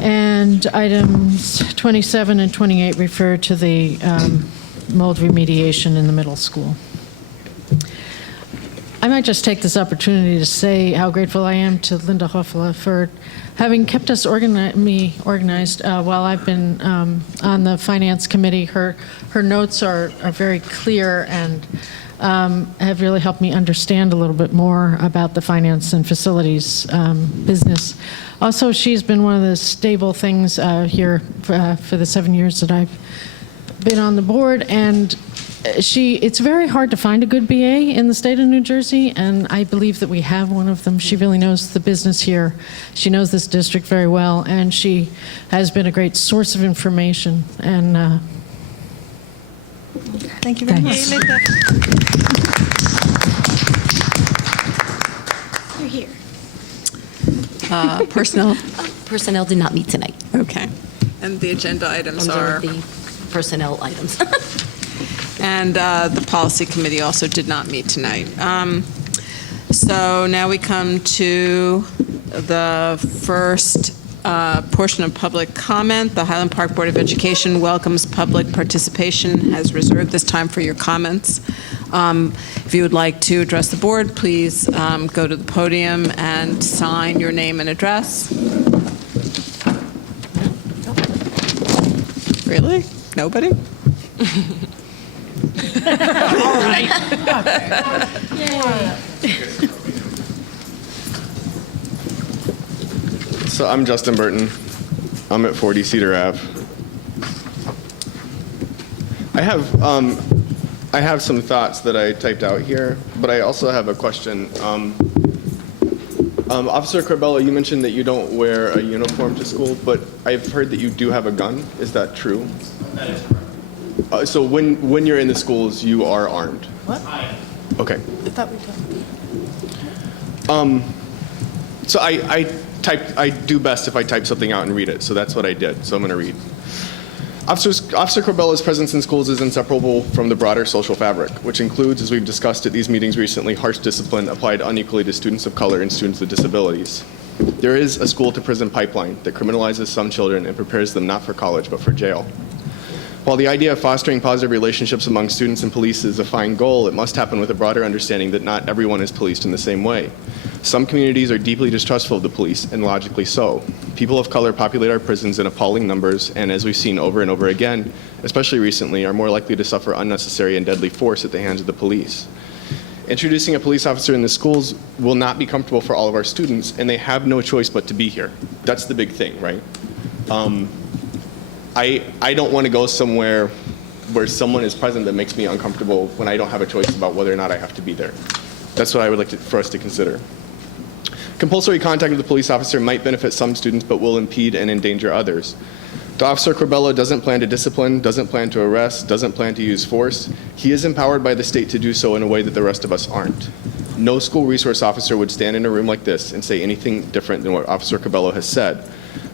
And items 27 and 28 refer to the mold remediation in the middle school. I might just take this opportunity to say how grateful I am to Linda Hoffela for having kept us organized while I've been on the Finance Committee. Her notes are very clear and have really helped me understand a little bit more about the finance and facilities business. Also, she's been one of the stable things here for the 7 years that I've been on the board, and it's very hard to find a good BA in the state of New Jersey, and I believe that we have one of them. She really knows the business here. She knows this district very well, and she has been a great source of information. And Thank you very much. You're here. Personnel? Personnel did not meet tonight. Okay. And the agenda items Those are? the personnel items. And the policy committee also did not meet tonight. So now we come to the first portion of public comment. The Highland Park Board of Education welcomes public participation, has reserved this time for your comments. If you would like to address the board, please go to the podium and sign your name and address. Really? Nobody? All right. So I'm Justin Burton. I'm at 40 Cedar Ave. I have some thoughts that I typed out here, but I also have a question. Officer Corbello, you mentioned that you don't wear a uniform to school, but I've heard that you do have a gun. Is that true? That is correct. So when you're in the schools, you are armed? What? Okay. I thought we talked. So I do best if I type something out and read it, so that's what I did. So I'm going to read. Officer Corbello's presence in schools is inseparable from the broader social fabric, which includes, as we've discussed at these meetings recently, harsh discipline applied unequally to students of color and students with disabilities. There is a school-to-prison pipeline that criminalizes some children and prepares them not for college, but for jail. While the idea of fostering positive relationships among students and police is a fine goal, it must happen with a broader understanding that not everyone is policed in the same way. Some communities are deeply distrustful of the police, and logically so. People of color populate our prisons in appalling numbers, and as we've seen over and over again, especially recently, are more likely to suffer unnecessary and deadly force at the hands of the police. Introducing a police officer in the schools will not be comfortable for all of our students, and they have no choice but to be here. That's the big thing, right? I don't want to go somewhere where someone is present that makes me uncomfortable when I don't have a choice about whether or not I have to be there. That's what I would like for us to consider. Compulsory contact with the police officer might benefit some students, but will impede and endanger others. The Officer Corbello doesn't plan to discipline, doesn't plan to arrest, doesn't plan to use force. He is empowered by the state to do so in a way that the rest of us aren't. No school resource officer would stand in a room like this and say anything different than what Officer Corbello has said.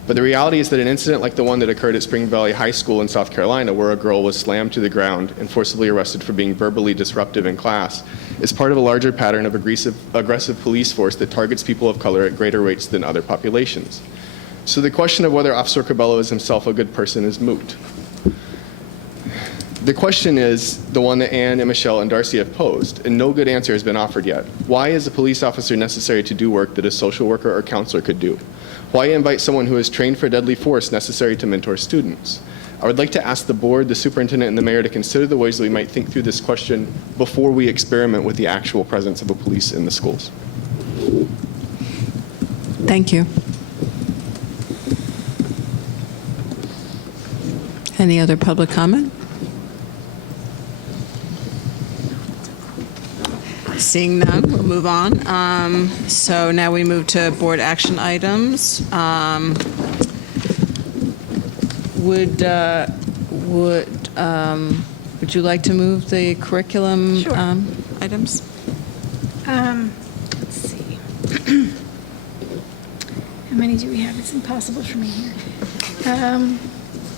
But the reality is that an incident like the one that occurred at Spring Valley High School in South Carolina, where a girl was slammed to the ground and forcibly arrested for being verbally disruptive in class, is part of a larger pattern of aggressive police force that targets people of color at greater rates than other populations. So the question of whether Officer Corbello is himself a good person is moot. The question is the one that Anne and Michelle and Darcy have posed, and no good answer has been offered yet. Why is a police officer necessary to do work that a social worker or counselor could do? Why invite someone who is trained for deadly force necessary to mentor students? I would like to ask the board, the superintendent, and the mayor to consider the ways that we might think through this question before we experiment with the actual presence of a police in the schools. Thank you. Any other public comment? Seeing none, we'll move on. So now we move to board action items. Would you like to move the curriculum Sure. items? Let's see. How many do we have? It's impossible for me here.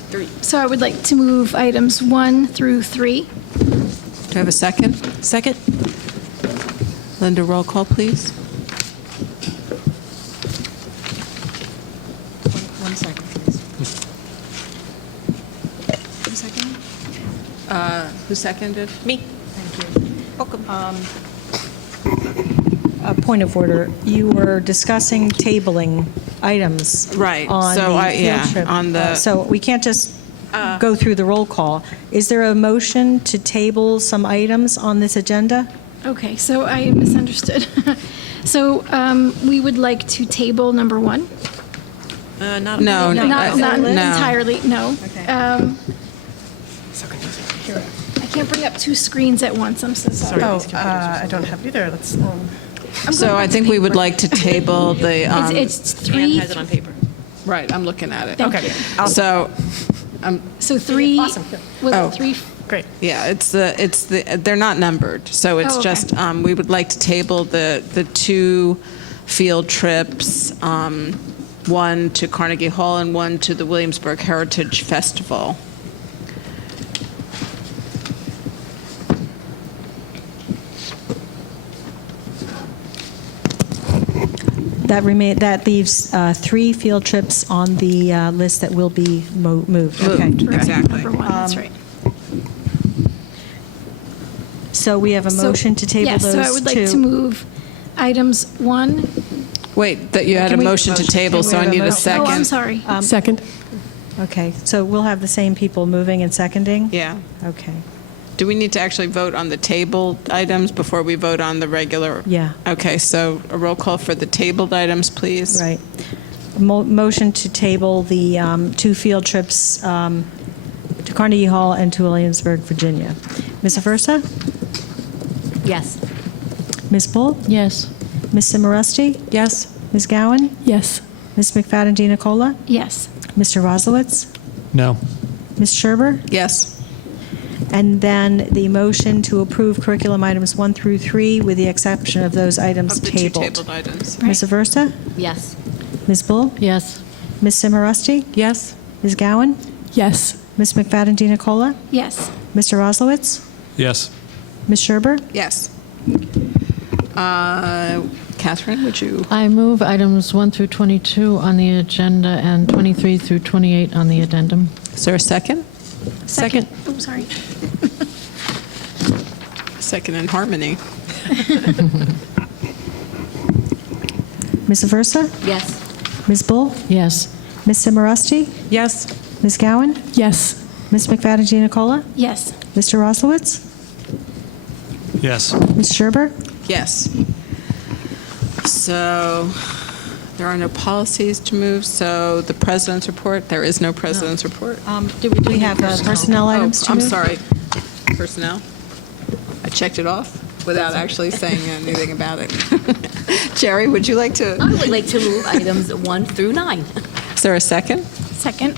3. So I would like to move items 1 through 3. Do I have a second? Second? Linda, roll call, please. One second, please. Who seconded? Who seconded? Me. Thank you. A point of order. You were discussing tabling items. Right. On So the yeah, field trip. on the- So we can't just go through the roll call. Is there a motion to table some items on this agenda? Okay, so I misunderstood. So we would like to table number 1. Not No, Not no. entirely, no. Okay. I can't bring up two screens at once. I'm so sorry. Oh, I don't have it either. Let's. I'm going So I back think to we would paper. like to table the, It's three. has it on paper. Right, I'm looking at it. Thank Okay. you. so, So three. Was Oh. it three? Great. yeah, they're not numbered. So it's Oh, okay. just, we would like to table the two field trips, one to Carnegie Hall and one to the Williamsburg Heritage Festival. That leaves three field trips on the list that will be moved. Okay. Moved, exactly. Number one, that's right. So we have a motion to table yes, those so I would like two. to move items 1. Wait, that you had a Can we- motion to table, so I need a second. Oh, I'm sorry. Second. Okay, so we'll have the same people moving and seconding? Yeah. Okay. Do we need to actually vote on the tabled items before we vote on the regular? Yeah. Okay, so a roll call for the tabled items, please. Right. Motion to table the two field trips to Carnegie Hall and to Williamsburg, Virginia. Ms. Aversa? Yes. Ms. Bull? Yes. Ms. Simoresti? Yes. Ms. Gowan? Yes. Ms. McFadden Nicola? Yes. Mr. Roslowitz? No. Ms. Scherber? Yes. And then the motion to approve curriculum items 1 through 3 with the exception of those items Of the two tabled. tabled items. Ms. Aversa? Yes. Ms. Bull? Yes. Ms. Simoresti? Yes. Ms. Gowan? Yes. Ms. McFadden Nicola? Yes. Mr. Roslowitz? Yes. Ms. Scherber? Yes. Catherine, would you? I move items 1 through 22 on the agenda and 23 through 28 on the addendum. Is there a second? Second. Oh, sorry. Second in harmony. Ms. Aversa? Yes. Ms. Bull? Yes. Ms. Simoresti? Yes. Ms. Gowan? Yes. Ms. McFadden Nicola? Yes. Mr. Roslowitz? Yes. Ms. Scherber? Yes. So there are no policies to move, so the president's report, there is no president's report. Do we have personnel items to I'm move? sorry. Personnel? I checked it off without actually saying anything about it. Jerry, would you like to? I would like to move items 1 through 9. Is there a second? Second.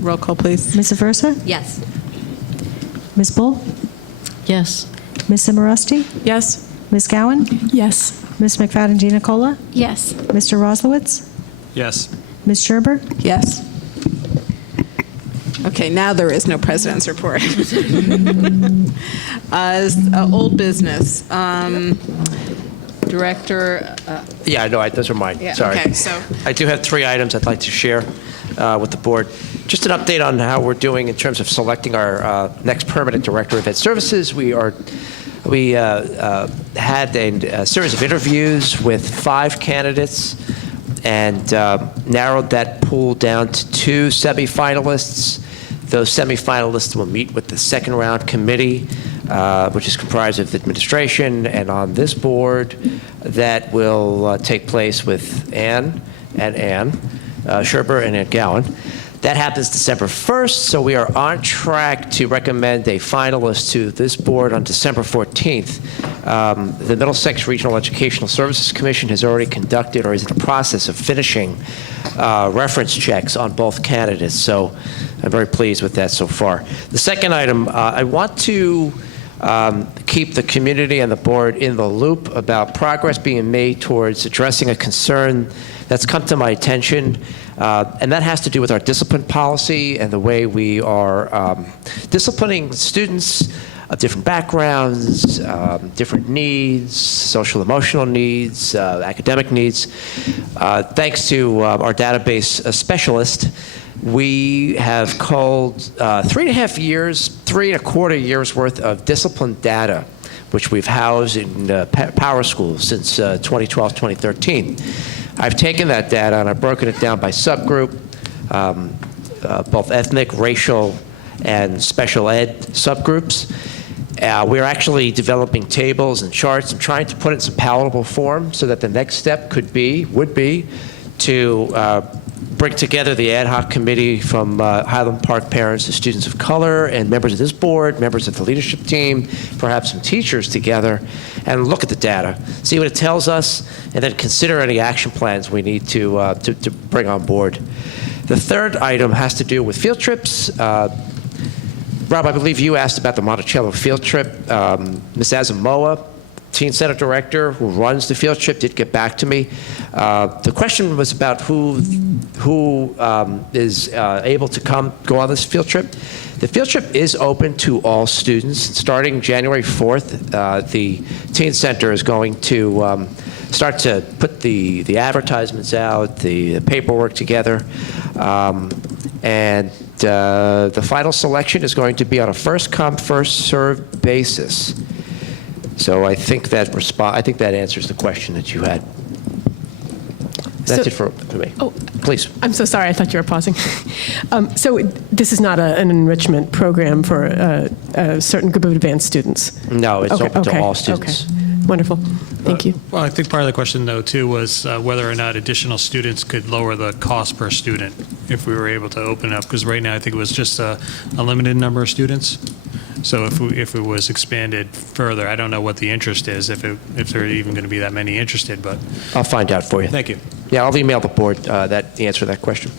Roll call, please. Ms. Aversa? Yes. Ms. Bull? Yes. Ms. Simoresti? Yes. Ms. Gowan? Yes. Ms. McFadden Nicola? Yes. Mr. Roslowitz? Yes. Ms. Scherber? Yes. Okay, now there is no president's report. Old business. Director, Yeah, I know, those are mine, Yeah, sorry. okay, so- I do have 3 items I'd like to share with the board. Just an update on how we're doing in terms of selecting our next permanent director of ed services. We had a series of interviews with 5 candidates and narrowed that pool down to 2 semifinalists. Those semifinalists will meet with the second round committee, which is comprised of administration, and on this board that will take place with Ann Scherber and Ann Gowan. That happens December 1st, so we are on track to recommend a finalist to this board on December 14th. The Middlesex Regional Educational Services Commission has already conducted or is in the process of finishing reference checks on both candidates, so I'm very pleased with that so far. The second item, I want to keep the community and the board in the loop about progress being made towards addressing a concern that's come to my attention, and that has to do with our discipline policy and the way we are disciplining students of different backgrounds, different needs, social emotional needs, academic needs. Thanks to our database specialist, we have culled 3.5 years worth of discipline data, which we've housed in Power Schools since 2012, 2013. I've taken that data and I've broken it down by subgroup, both ethnic, racial, and special ed subgroups. We're actually developing tables and charts and trying to put it in some palatable form so that the next step would be to bring together the ad hoc committee from Highland Park parents and students of color and members of this board, members of the leadership team, perhaps some teachers together, and look at the data, see what it tells us, and then consider any action plans we need to bring on board. The third item has to do with field trips. Rob, I believe you asked about the Monticello field trip. Ms. Asamoah, Teen Center Director, who runs the field trip, did get back to me. The question was about who is able to go on this field trip. The field trip is open to all students. Starting January 4th, the Teen Center is going to start to put the advertisements out, the paperwork together, and the final selection is going to be on a first-come, first-served basis. So I think that answers the question that you had. That's it for me. Oh, please. I'm so sorry. I thought you were pausing. So this is not an enrichment program for a certain group of advanced students? No, it's open to all students. Okay. Wonderful. Thank you. Well, I think part of the question, though, too, was whether or not additional students could lower the cost per student if we were able to open up, because right now I think it was just a limited number of students. So if it was expanded further, I don't know what the interest is, if there are even going to be that many interested, but. I'll find out for you. Thank you. Yeah, I'll email the board the answer to that question.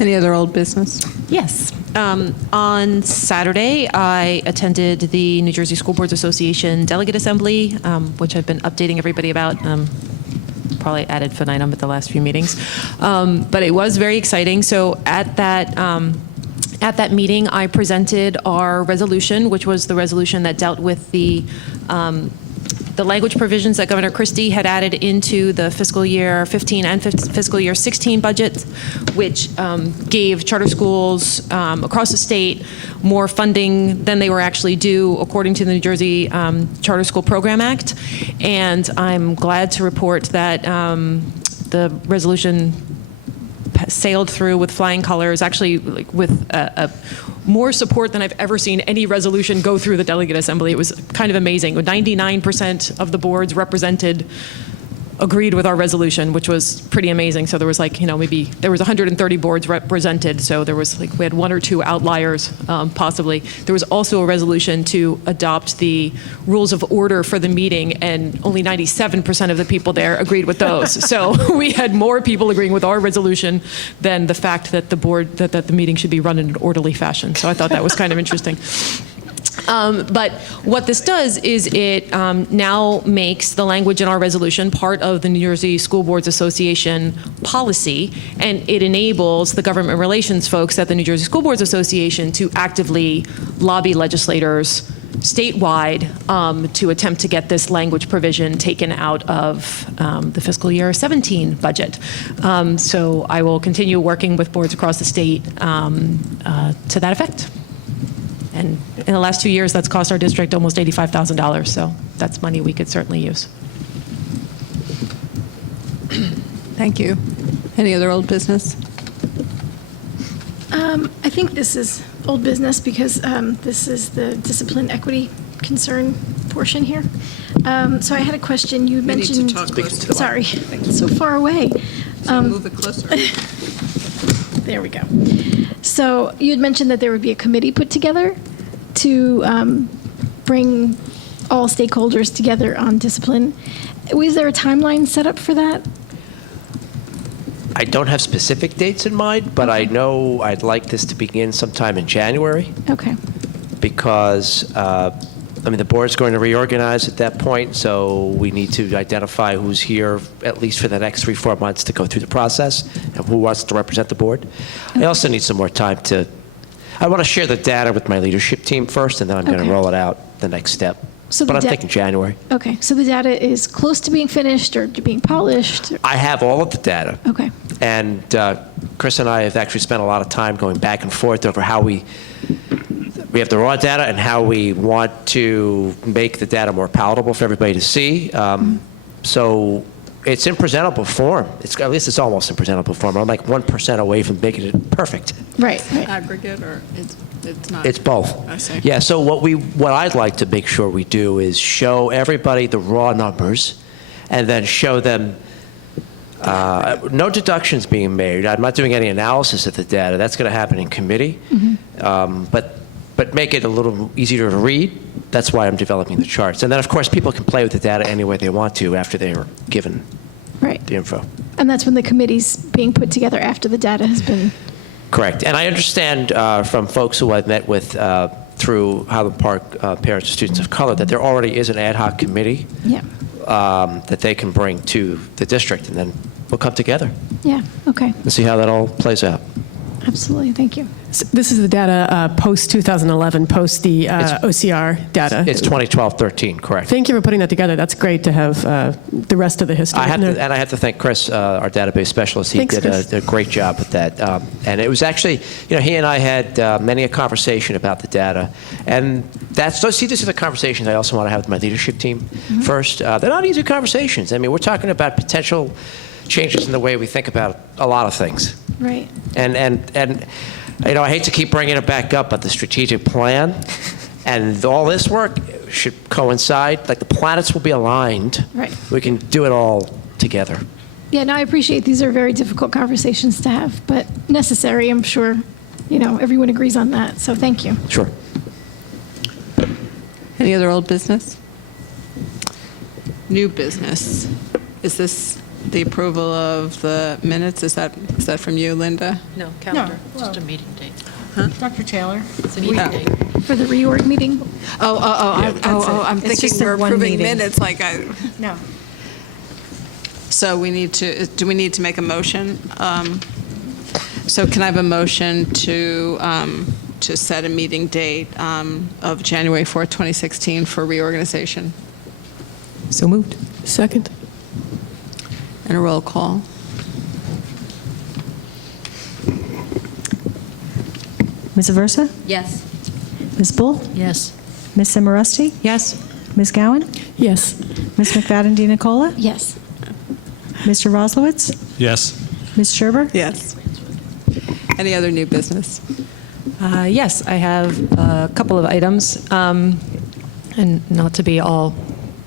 Any other old business? Yes. On Saturday, I attended the New Jersey School Boards Association Delegate Assembly, which I've been updating everybody about. Probably added infinitum at the last few meetings. But it was very exciting. So at that meeting, I presented our resolution, which was the resolution that dealt with the language provisions that Governor Christie had added into the fiscal year 15 and fiscal year 16 budget, which gave charter schools across the state more funding than they were actually due according to the New Jersey Charter School Program Act. And I'm glad to report that the resolution sailed through with flying colors, actually with more support than I've ever seen any resolution go through the Delegate Assembly. It was kind of amazing. 99% of the boards represented agreed with our resolution, which was pretty amazing. So there was maybe there was 130 boards represented. So there was we had one or two outliers possibly. There was also a resolution to adopt the rules of order for the meeting, and only 97% of the people there agreed with those. So we had more people agreeing with our resolution than the fact that the meeting should be run in an orderly fashion. So I thought that was kind of interesting. But what this does is it now makes the language in our resolution part of the New Jersey School Boards Association policy, and it enables the government relations folks at the New Jersey School Boards Association to actively lobby legislators statewide to attempt to get this language provision taken out of the fiscal year 17 budget. So I will continue working with boards across the state to that effect. And in the last 2 years, that's cost our district almost $85,000. So that's money we could certainly use. Thank you. Any other old business? I think this is old business because this is the discipline equity concern portion here. So I had a question. You mentioned. Need to talk closer to the Sorry, it's so far away. Move it closer. There we go. So you had mentioned that there would be a committee put together to bring all stakeholders together on discipline. Was there a timeline set up for that? I don't have specific dates in mind, but I know I'd like this to begin sometime in January. Okay. Because, the board's going to reorganize at that point, so we need to identify who's here at least for the next 3-4 months to go through the process and who wants to represent the board. I also need some more time I want to share the data with my leadership team first, and then I'm going to roll it out the next step. So but I'm thinking January. Okay, so the data is close to being finished or being polished? I have all of the data. Okay. And Chris and I have actually spent a lot of time going back and forth over how we have the raw data and how we want to make the data more palatable for everybody to see. So it's in presentable form. At least it's almost in presentable form. I'm like 1% away from making it perfect. Right. Aggregate, or it's not? It's both. I see. Yeah, so what I'd like to make sure we do is show everybody the raw numbers and then show them No deductions being made. I'm not doing any analysis of the data. That's going to happen in committee. But make it a little easier to read. That's why I'm developing the charts. And then, of course, people can play with the data any way they want to after they are given Right. the info. And that's when the committee's being put together after the data has been. Correct. And I understand from folks who I've met with through Highland Park Parents and Students of Color that there already is an ad hoc committee Yeah. that they can bring to the district, and then we'll come together Yeah. Okay. and see how that all plays out. Absolutely. Thank you. This is the data post-2011, post the OCR data. It's 2012-13, correct. Thank you for putting that together. That's great to have the rest of the history. I have to thank Chris, our database specialist. He Thanks, did Chris. a great job with that. And it was actually, he and I had many a conversation about the data. And these are the conversations I also want to have with my leadership team first. They're not easy conversations. I mean, we're talking about potential changes in the way we think about a lot of things. Right. And I hate to keep bringing it back up, but the strategic plan and all this work should coincide. Like, the planets will be aligned. Right. We can do it all together. Yeah, no, I appreciate these are very difficult conversations to have, but necessary. I'm sure, everyone agrees on that. So thank you. Sure. Any other old business? New business. Is this the approval of the minutes? Is that from you, Linda? No, calendar, just a meeting date. Dr. Taylor? It's a meeting date. For the reorg meeting? I'm It's thinking just a we're one approving meeting. minutes No. So do we need to make a motion? So can I have a motion to set a meeting date of January 4th, 2016 for reorganization? So moved. Second. And a roll call. Ms. Aversa? Yes. Ms. Bull? Yes. Ms. Simoresti? Yes. Ms. Gowan? Yes. Ms. McFadden DiNicola? Yes. Mr. Roslowitz? Yes. Ms. Scherber? Yes. Any other new business? Yes, I have a couple of items, and not to be all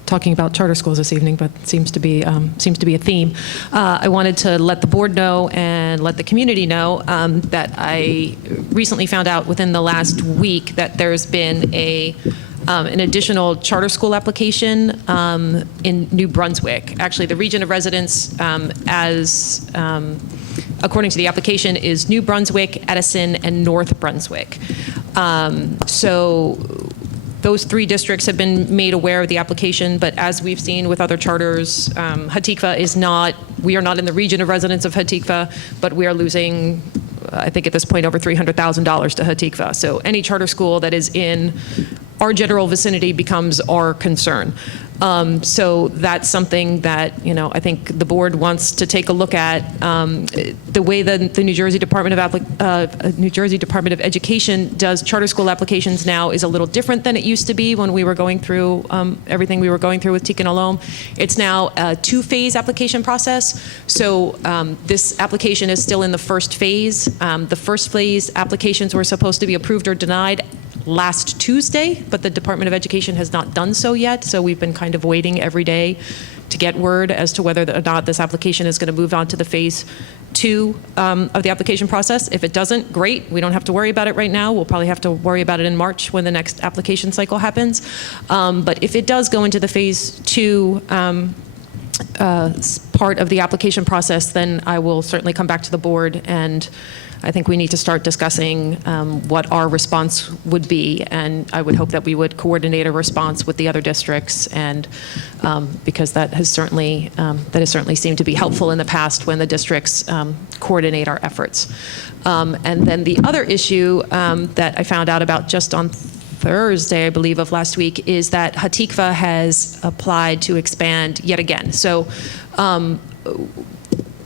talking about charter schools this evening, but seems to be a theme. I wanted to let the board know and let the community know that I recently found out within the last week that there's been an additional charter school application in New Brunswick. Actually, the region of residence, according to the application, is New Brunswick, Edison, and North Brunswick. So those three districts have been made aware of the application, but as we've seen with other charters, we are not in the region of residence of Hatikva, but we are losing, I think at this point, over $300,000 to Hatikva. So any charter school that is in our general vicinity becomes our concern. So that's something that, I think the board wants to take a look at. The way that the New Jersey Department of Education does charter school applications now is a little different than it used to be when we were going through everything we were going through with Tikkun Olam. It's now a two-phase application process. So this application is still in the first phase. The first phase applications were supposed to be approved or denied last Tuesday, but the Department of Education has not done so yet, so we've been kind of waiting every day to get word as to whether or not this application is going to move on to the phase 2 of the application process. If it doesn't, great. We don't have to worry about it right now. We'll probably have to worry about it in March when the next application cycle happens. But if it does go into the phase 2 part of the application process, then I will certainly come back to the board, and I think we need to start discussing what our response would be, and I would hope that we would coordinate a response with the other districts, and because that has certainly seemed to be helpful in the past when the districts coordinate our efforts. And then the other issue that I found out about just on Thursday, I believe, of last week, is that Hatikva has applied to expand yet again. So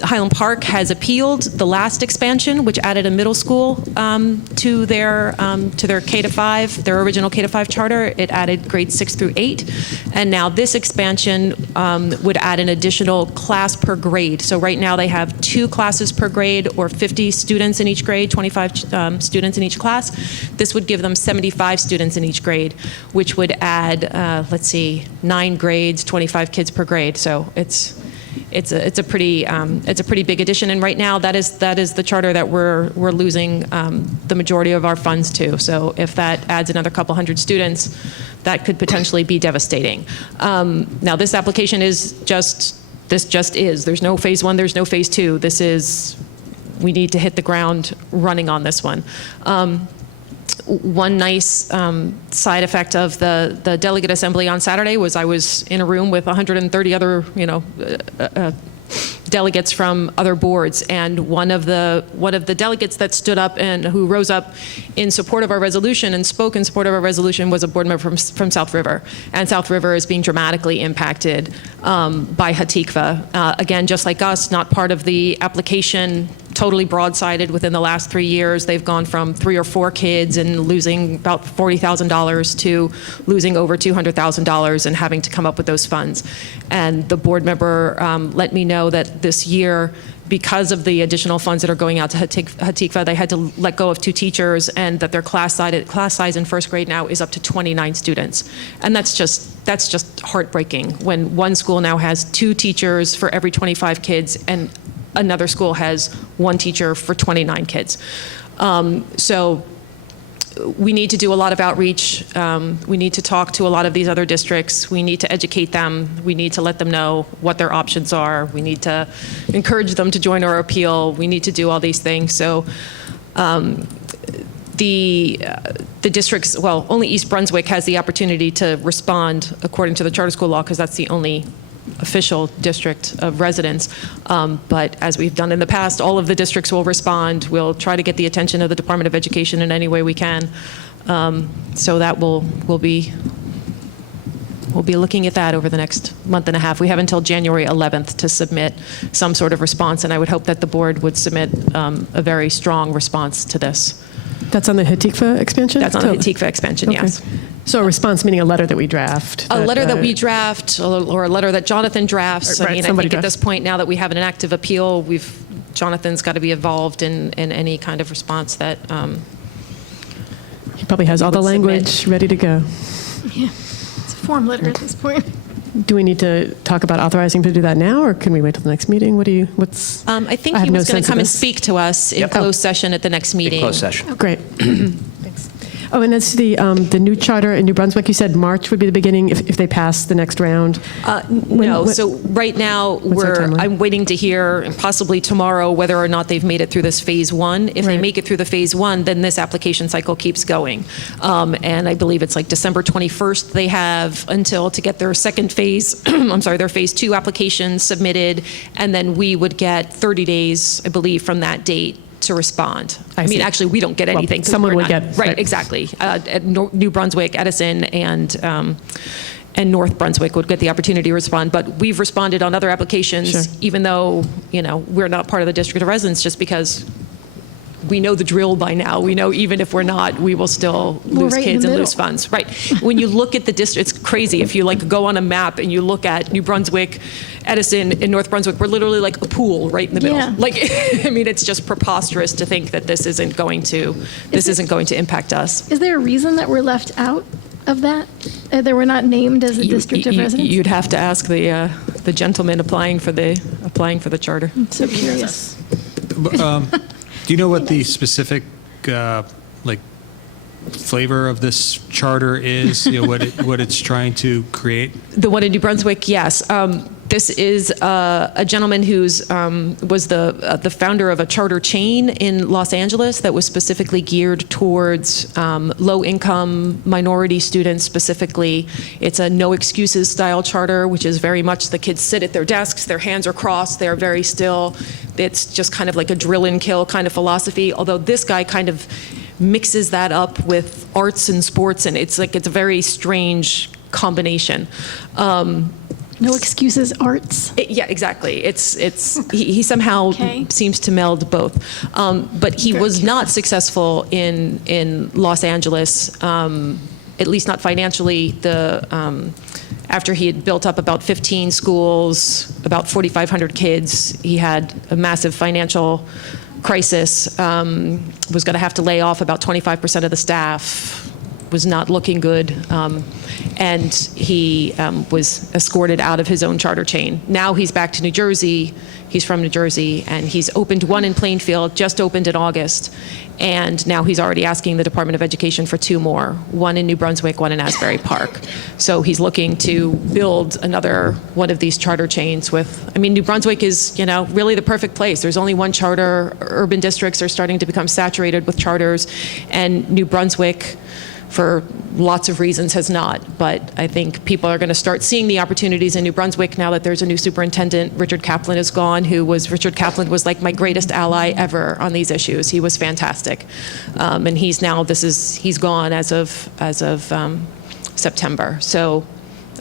Highland Park has appealed the last expansion, which added a middle school to their K-5, their original K-5 charter. It added grades 6 through 8, and now this expansion would add an additional class per grade. So right now they have 2 classes per grade, or 50 students in each grade, 25 students in each class. This would give them 75 students in each grade, which would add, 9 grades, 25 kids per grade. So it's a pretty big addition. And right now, that is the charter that we're losing the majority of our funds to. So if that adds another couple hundred students, that could potentially be devastating. Now, this application is just is. There's no phase one. There's no phase two. We need to hit the ground running on this one. One nice side effect of the delegate assembly on Saturday was I was in a room with 130 other, delegates from other boards, and one of the delegates that stood up and who rose up in support of our resolution and spoke in support of our resolution was a board member from South River, and South River is being dramatically impacted by Hatikva. Again, just like us, not part of the application, totally broadsided within the last 3 years. They've gone from 3 or 4 kids and losing about $40,000 to losing over $200,000 and having to come up with those funds. And the board member let me know that this year, because of the additional funds that are going out to Hatikva, they had to let go of 2 teachers, and that their class size in first grade now is up to 29 students. And that's just heartbreaking when one school now has 2 teachers for every 25 kids, and another school has 1 teacher for 29 kids. So we need to do a lot of outreach. We need to talk to a lot of these other districts. We need to educate them. We need to let them know what their options are. We need to encourage them to join our appeal. We need to do all these things. So the districts, well, only East Brunswick has the opportunity to respond according to the charter school law, because that's the only official district of residence. But as we've done in the past, all of the districts will respond. We'll try to get the attention of the Department of Education in any way we can. So that we'll be looking at that over the next month and a half. We have until January 11th to submit some sort of response, and I would hope that the board would submit a very strong response to this. That's on the Hatikva expansion? That's on the Hatikva expansion, okay. Yes. So a response meaning a letter that we draft? A letter that we draft, or a letter that Jonathan drafts. Right, I mean, I think at this point, now that we have an active appeal, Jonathan's got to be involved in any kind of response that he probably has all the language ready to go. Yeah, it's a form letter at this point. Do we need to talk about authorizing to do that now, or can we wait till the next meeting? I think he was going to come and speak to us in closed session at the next meeting. In closed session. Great. Oh, and that's the new charter in New Brunswick. You said March would be the beginning if they pass the next round. No. So right now I'm waiting to hear, and possibly tomorrow, whether or not they've made it through this phase 1. If they make it through the phase 1, then this application cycle keeps going. And I believe it's like December 21st they have until to get their second phase. Their phase 2 application submitted, and then we would get 30 days, I believe, from that date to respond. I mean, actually, we don't get anything. Someone would get. Right, exactly. At New Brunswick, Edison, and North Brunswick would get the opportunity to respond. But we've responded on other applications, even though, we're not part of the district of residence, just because we know the drill by now. We know even if we're not, we will still lose kids and lose funds. Right. When you look at the district, it's crazy. If you go on a map and you look at New Brunswick, Edison, and North Brunswick, we're literally like a pool right in the middle. Yeah. I mean, it's just preposterous to think that this isn't going to impact us. Is there a reason that we're left out of that? That we're not named as a district of residence? You'd have to ask the gentleman applying for the charter. I'm so curious. Do you know what the specific flavor of this charter is? What it's trying to create? The one in New Brunswick, yes. This is a gentleman who's was the founder of a charter chain in Los Angeles that was specifically geared towards low-income minority students specifically. It's a no excuses style charter, which is very much the kids sit at their desks, their hands are crossed, they're very still. It's just kind of like a drill and kill kind of philosophy, although this guy kind of mixes that up with arts and sports, and it's a very strange combination. No excuses, arts. Yeah, exactly. He somehow seems to meld both. But he was not successful in Los Angeles, at least not financially. After he had built up about 15 schools, about 4,500 kids, he had a massive financial crisis, was going to have to lay off about 25% of the staff, was not looking good, and he was escorted out of his own charter chain. Now he's back to New Jersey. He's from New Jersey, and he's opened one in Plainfield, just opened in August, and now he's already asking the Department of Education for 2 more, one in New Brunswick, one in Asbury Park. So he's looking to build another one of these charter chains with, I mean, New Brunswick is, you know, really the perfect place. There's only one charter. Urban districts are starting to become saturated with charters, and New Brunswick, for lots of reasons, has not. But I think people are going to start seeing the opportunities in New Brunswick now that there's a new superintendent. Richard Kaplan is gone, Richard Kaplan was like my greatest ally ever on these issues. He was fantastic. And he's gone as of September. So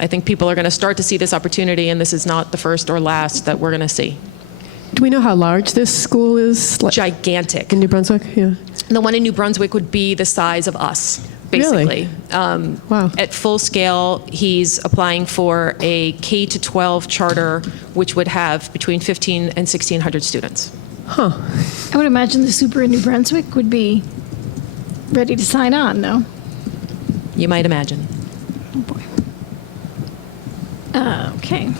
I think people are going to start to see this opportunity, and this is not the first or last that we're going to see. Do we know how large this school is? Gigantic. In New Brunswick? Yeah. The one in New Brunswick would be the size of us, basically. Really? Wow. At full scale, he's applying for a K-12 charter, which would have between 1,500 and 1,600 students. Huh. I would imagine the super in New Brunswick would be ready to sign on, no? You might imagine. Oh, boy. Okay.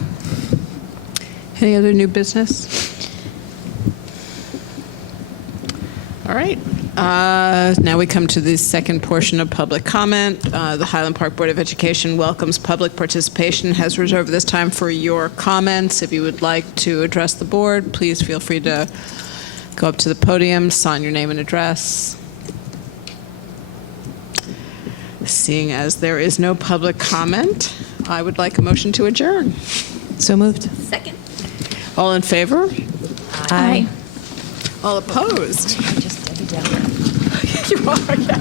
Any other new business? All right. Now we come to the second portion of public comment. The Highland Park Board of Education welcomes public participation, has reserved this time for your comments. If you would like to address the board, please feel free to go up to the podium, sign your name and address. Seeing as there is no public comment, I would like a motion to adjourn. So moved. Second. All in favor? Aye. All opposed? Just Debbie Downer. You are, yeah.